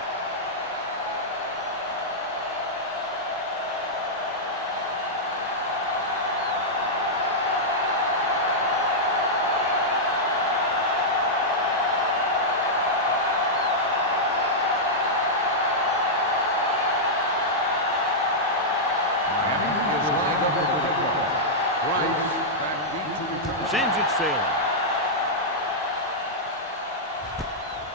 Sends it sailing.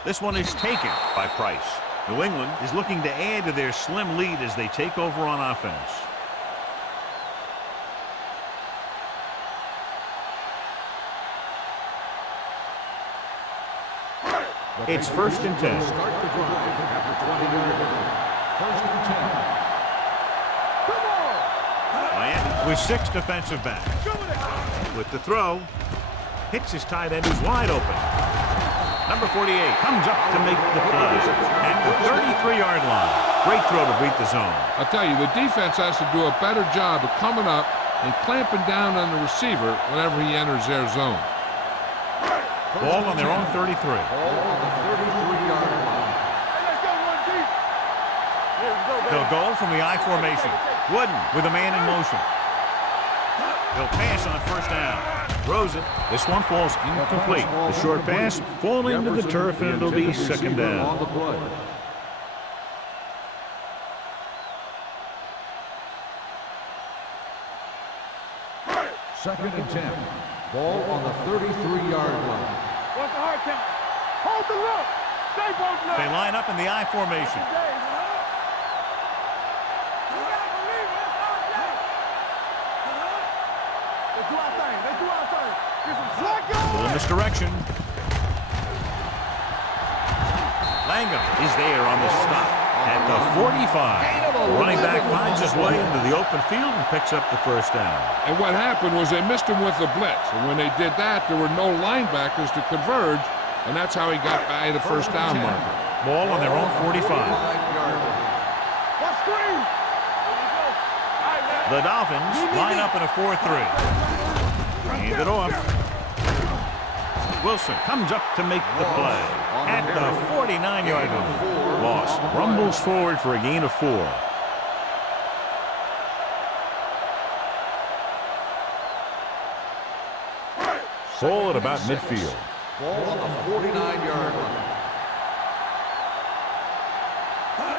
This one is taken by Price. New England is looking to add to their slim lead as they take over on offense. It's 1st and 10. Start the drive at the 20-yard line. 1st and 10. Miami with 6 defensive backs. With the throw, hits his tight end who's wide open. Number 48 comes up to make the play at the 33-yard line. Great throw to beat the zone. I'll tell you, the defense has to do a better job of coming up and clamping down on the receiver whenever he enters their zone. Ball on their own 33. Ball on the 33-yard line. Let's go, one deep. Here we go, baby. They'll go from the I formation. Wooden with a man in motion. He'll pass on 1st down. Throws it. This one falls incomplete. The short pass falling to the turf, and it'll be 2nd down. 2nd and 10. Ball on the 33-yard line. What's the hard count? Hold the look. Stay both left. They line up in the I formation. Little misdirection. Langham is there on the stop at the 45. The running back finds his way into the open field and picks up the 1st down. And what happened was they missed him with the blitz. And when they did that, there were no linebackers to converge, and that's how he got by the 1st down marker. Ball on their own 45. The Dolphins line up in a 4-3. Hand it off. Wilson comes up to make the play at the 49-yard line. Loss. Rumbles forward for a gain of 4. Ball at about midfield. Ball on the 49-yard line.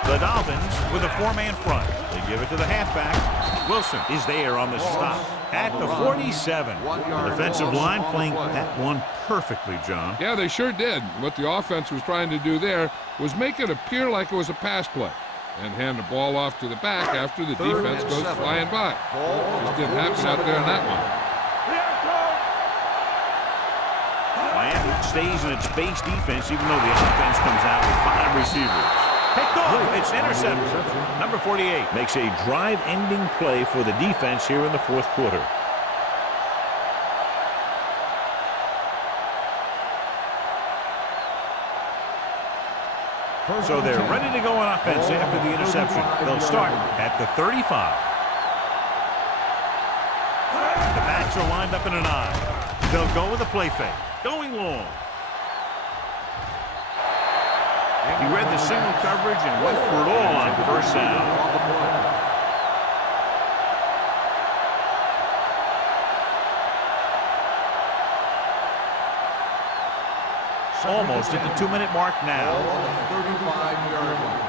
The Dolphins with a 4-man front. They give it to the halfback. Wilson is there on the stop at the 47. The defensive line playing that one perfectly, John. Yeah, they sure did. What the offense was trying to do there was make it appear like it was a pass play and hand the ball off to the back after the defense goes flying by. Just didn't happen out there on that one. Miami stays in its base defense even though the offense comes out with 5 receivers. Picked off. It's intercepted. Number 48 makes a drive-ending play for the defense here in the 4th quarter. So they're ready to go on offense after the interception. They'll start at the 35. The backs are lined up in an I. They'll go with a play fake. Going long. He read the single coverage and went for it all on first down. Almost at the 2-minute mark now. On the 35-yard line.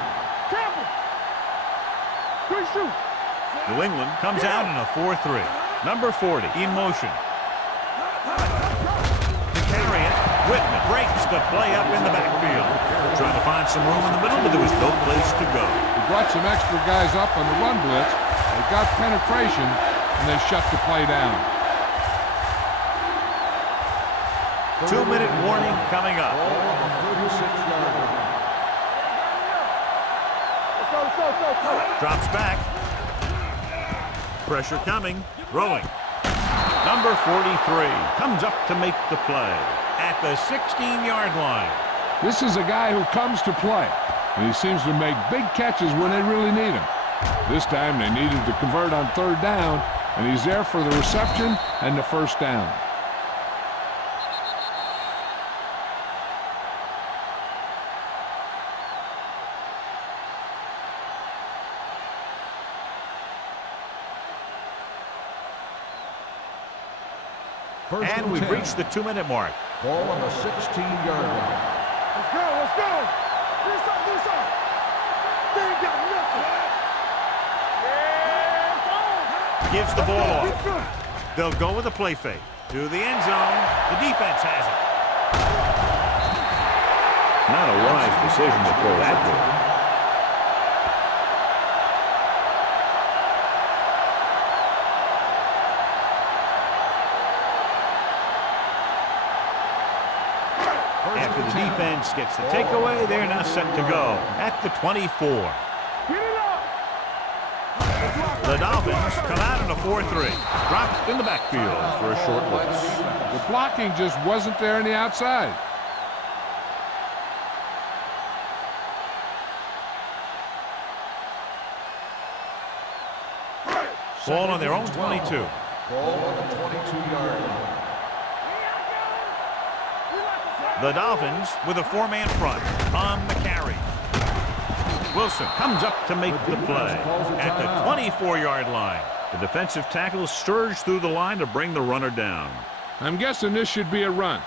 Quick shoot. New England comes out in a 4-3. Number 40 in motion. To carry it, Whitman breaks the play up in the backfield. Trying to find some room in the middle, but there was no place to go. He brought some extra guys up on the run blitz. They got penetration, and they shut the play down. 2-minute warning coming up. Ball on the 36-yard line. Let's go. Drops back. Pressure coming. Throwing. Number 43 comes up to make the play at the 16-yard line. This is a guy who comes to play, and he seems to make big catches when they really need him. This time they needed to convert on third down, and he's there for the reception and the first down. And we've reached the 2-minute mark. Ball on the 16-yard line. Let's go. Do something. They ain't got nothing. Gives the ball off. They'll go with a play fake. To the end zone. The defense has it. Not a wise decision to throw that ball. After the defense gets the takeaway, they're now set to go at the 24. The Dolphins come out in a 4-3. Dropped in the backfield for a short blitz. The blocking just wasn't there on the outside. Ball on their own 22. Ball on the 22-yard line. The Dolphins with a 4-man front on the carry. Wilson comes up to make the play at the 24-yard line. The defensive tackles surge through the line to bring the runner down. I'm guessing this should be a run.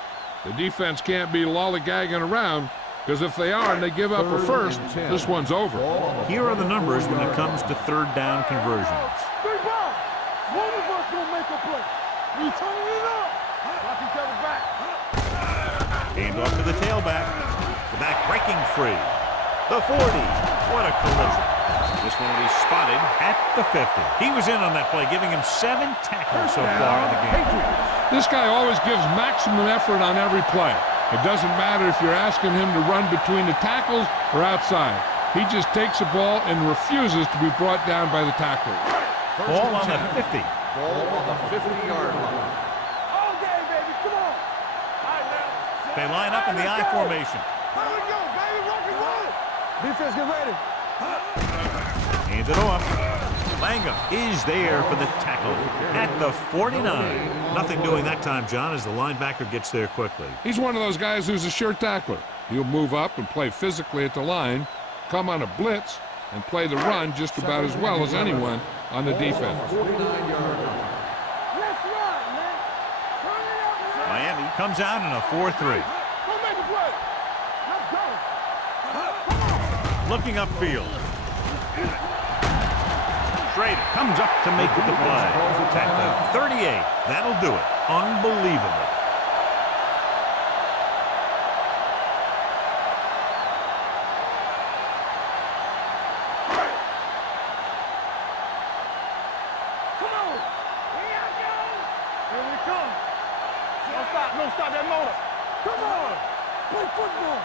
The defense can't be lollygagging around, because if they are and they give up a first, this one's over. Here are the numbers when it comes to third down conversions. 3 balls. One of us will make a play. We turning it up. Watch each other back. Hand off to the tailback. The back breaking free. The 40. What a collision. This one will be spotted at the 50. He was in on that play, giving him 7 tackles so far in the game. This guy always gives maximum effort on every play. It doesn't matter if you're asking him to run between the tackles or outside. He just takes the ball and refuses to be brought down by the tackler. Ball on the 50. Ball on the 50-yard line. All day, baby. Come on. They line up in the I formation. Here we go, baby. Rock and roll. Defense, get ready. Hands it off. Langham is there for the tackle at the 49. Nothing doing that time, John, as the linebacker gets there quickly. He's one of those guys who's a sure tackler. He'll move up and play physically at the line, come on a blitz, and play the run just about as well as anyone on the defense. 49-yard line. Let's run, man. Turn it up, man. Miami comes out in a 4-3. Go make a play. Let's go. Looking upfield. Schrader comes up to make the play at the 38. That'll do it. Unbelievable. Come on. Here I go. Here we come. Don't stop that motor. Come on. Play football.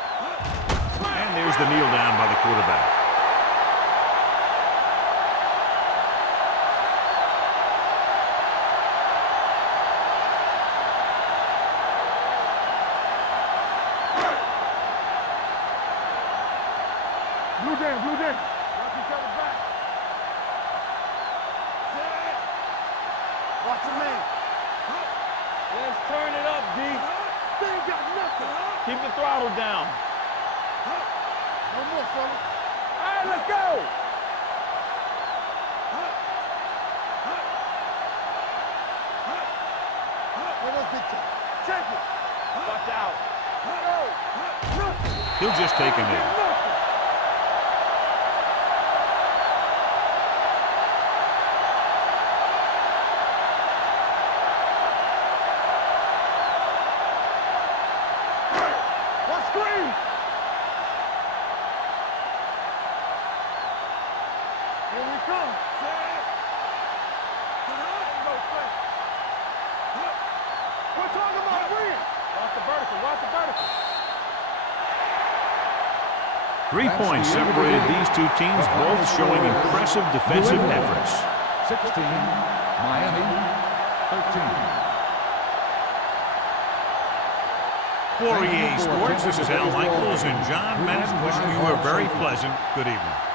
And there's the kneel down by the quarterback. Jam, Blue Jam. Watch each other back. Set. Watch your man. Let's turn it up, D. They ain't got nothing. Keep the throttle down. No more, fella. All right, let's go. Check it. Watch out. He'll just take a knee. What screen? Here we come. We're talking about win. Watch the vertical. Watch the vertical. 3 points separated these two teams, both showing impressive defensive efforts. 16, Miami 13. For EA Sports, this is Al Michaels and John Madden wishing you a very pleasant good evening.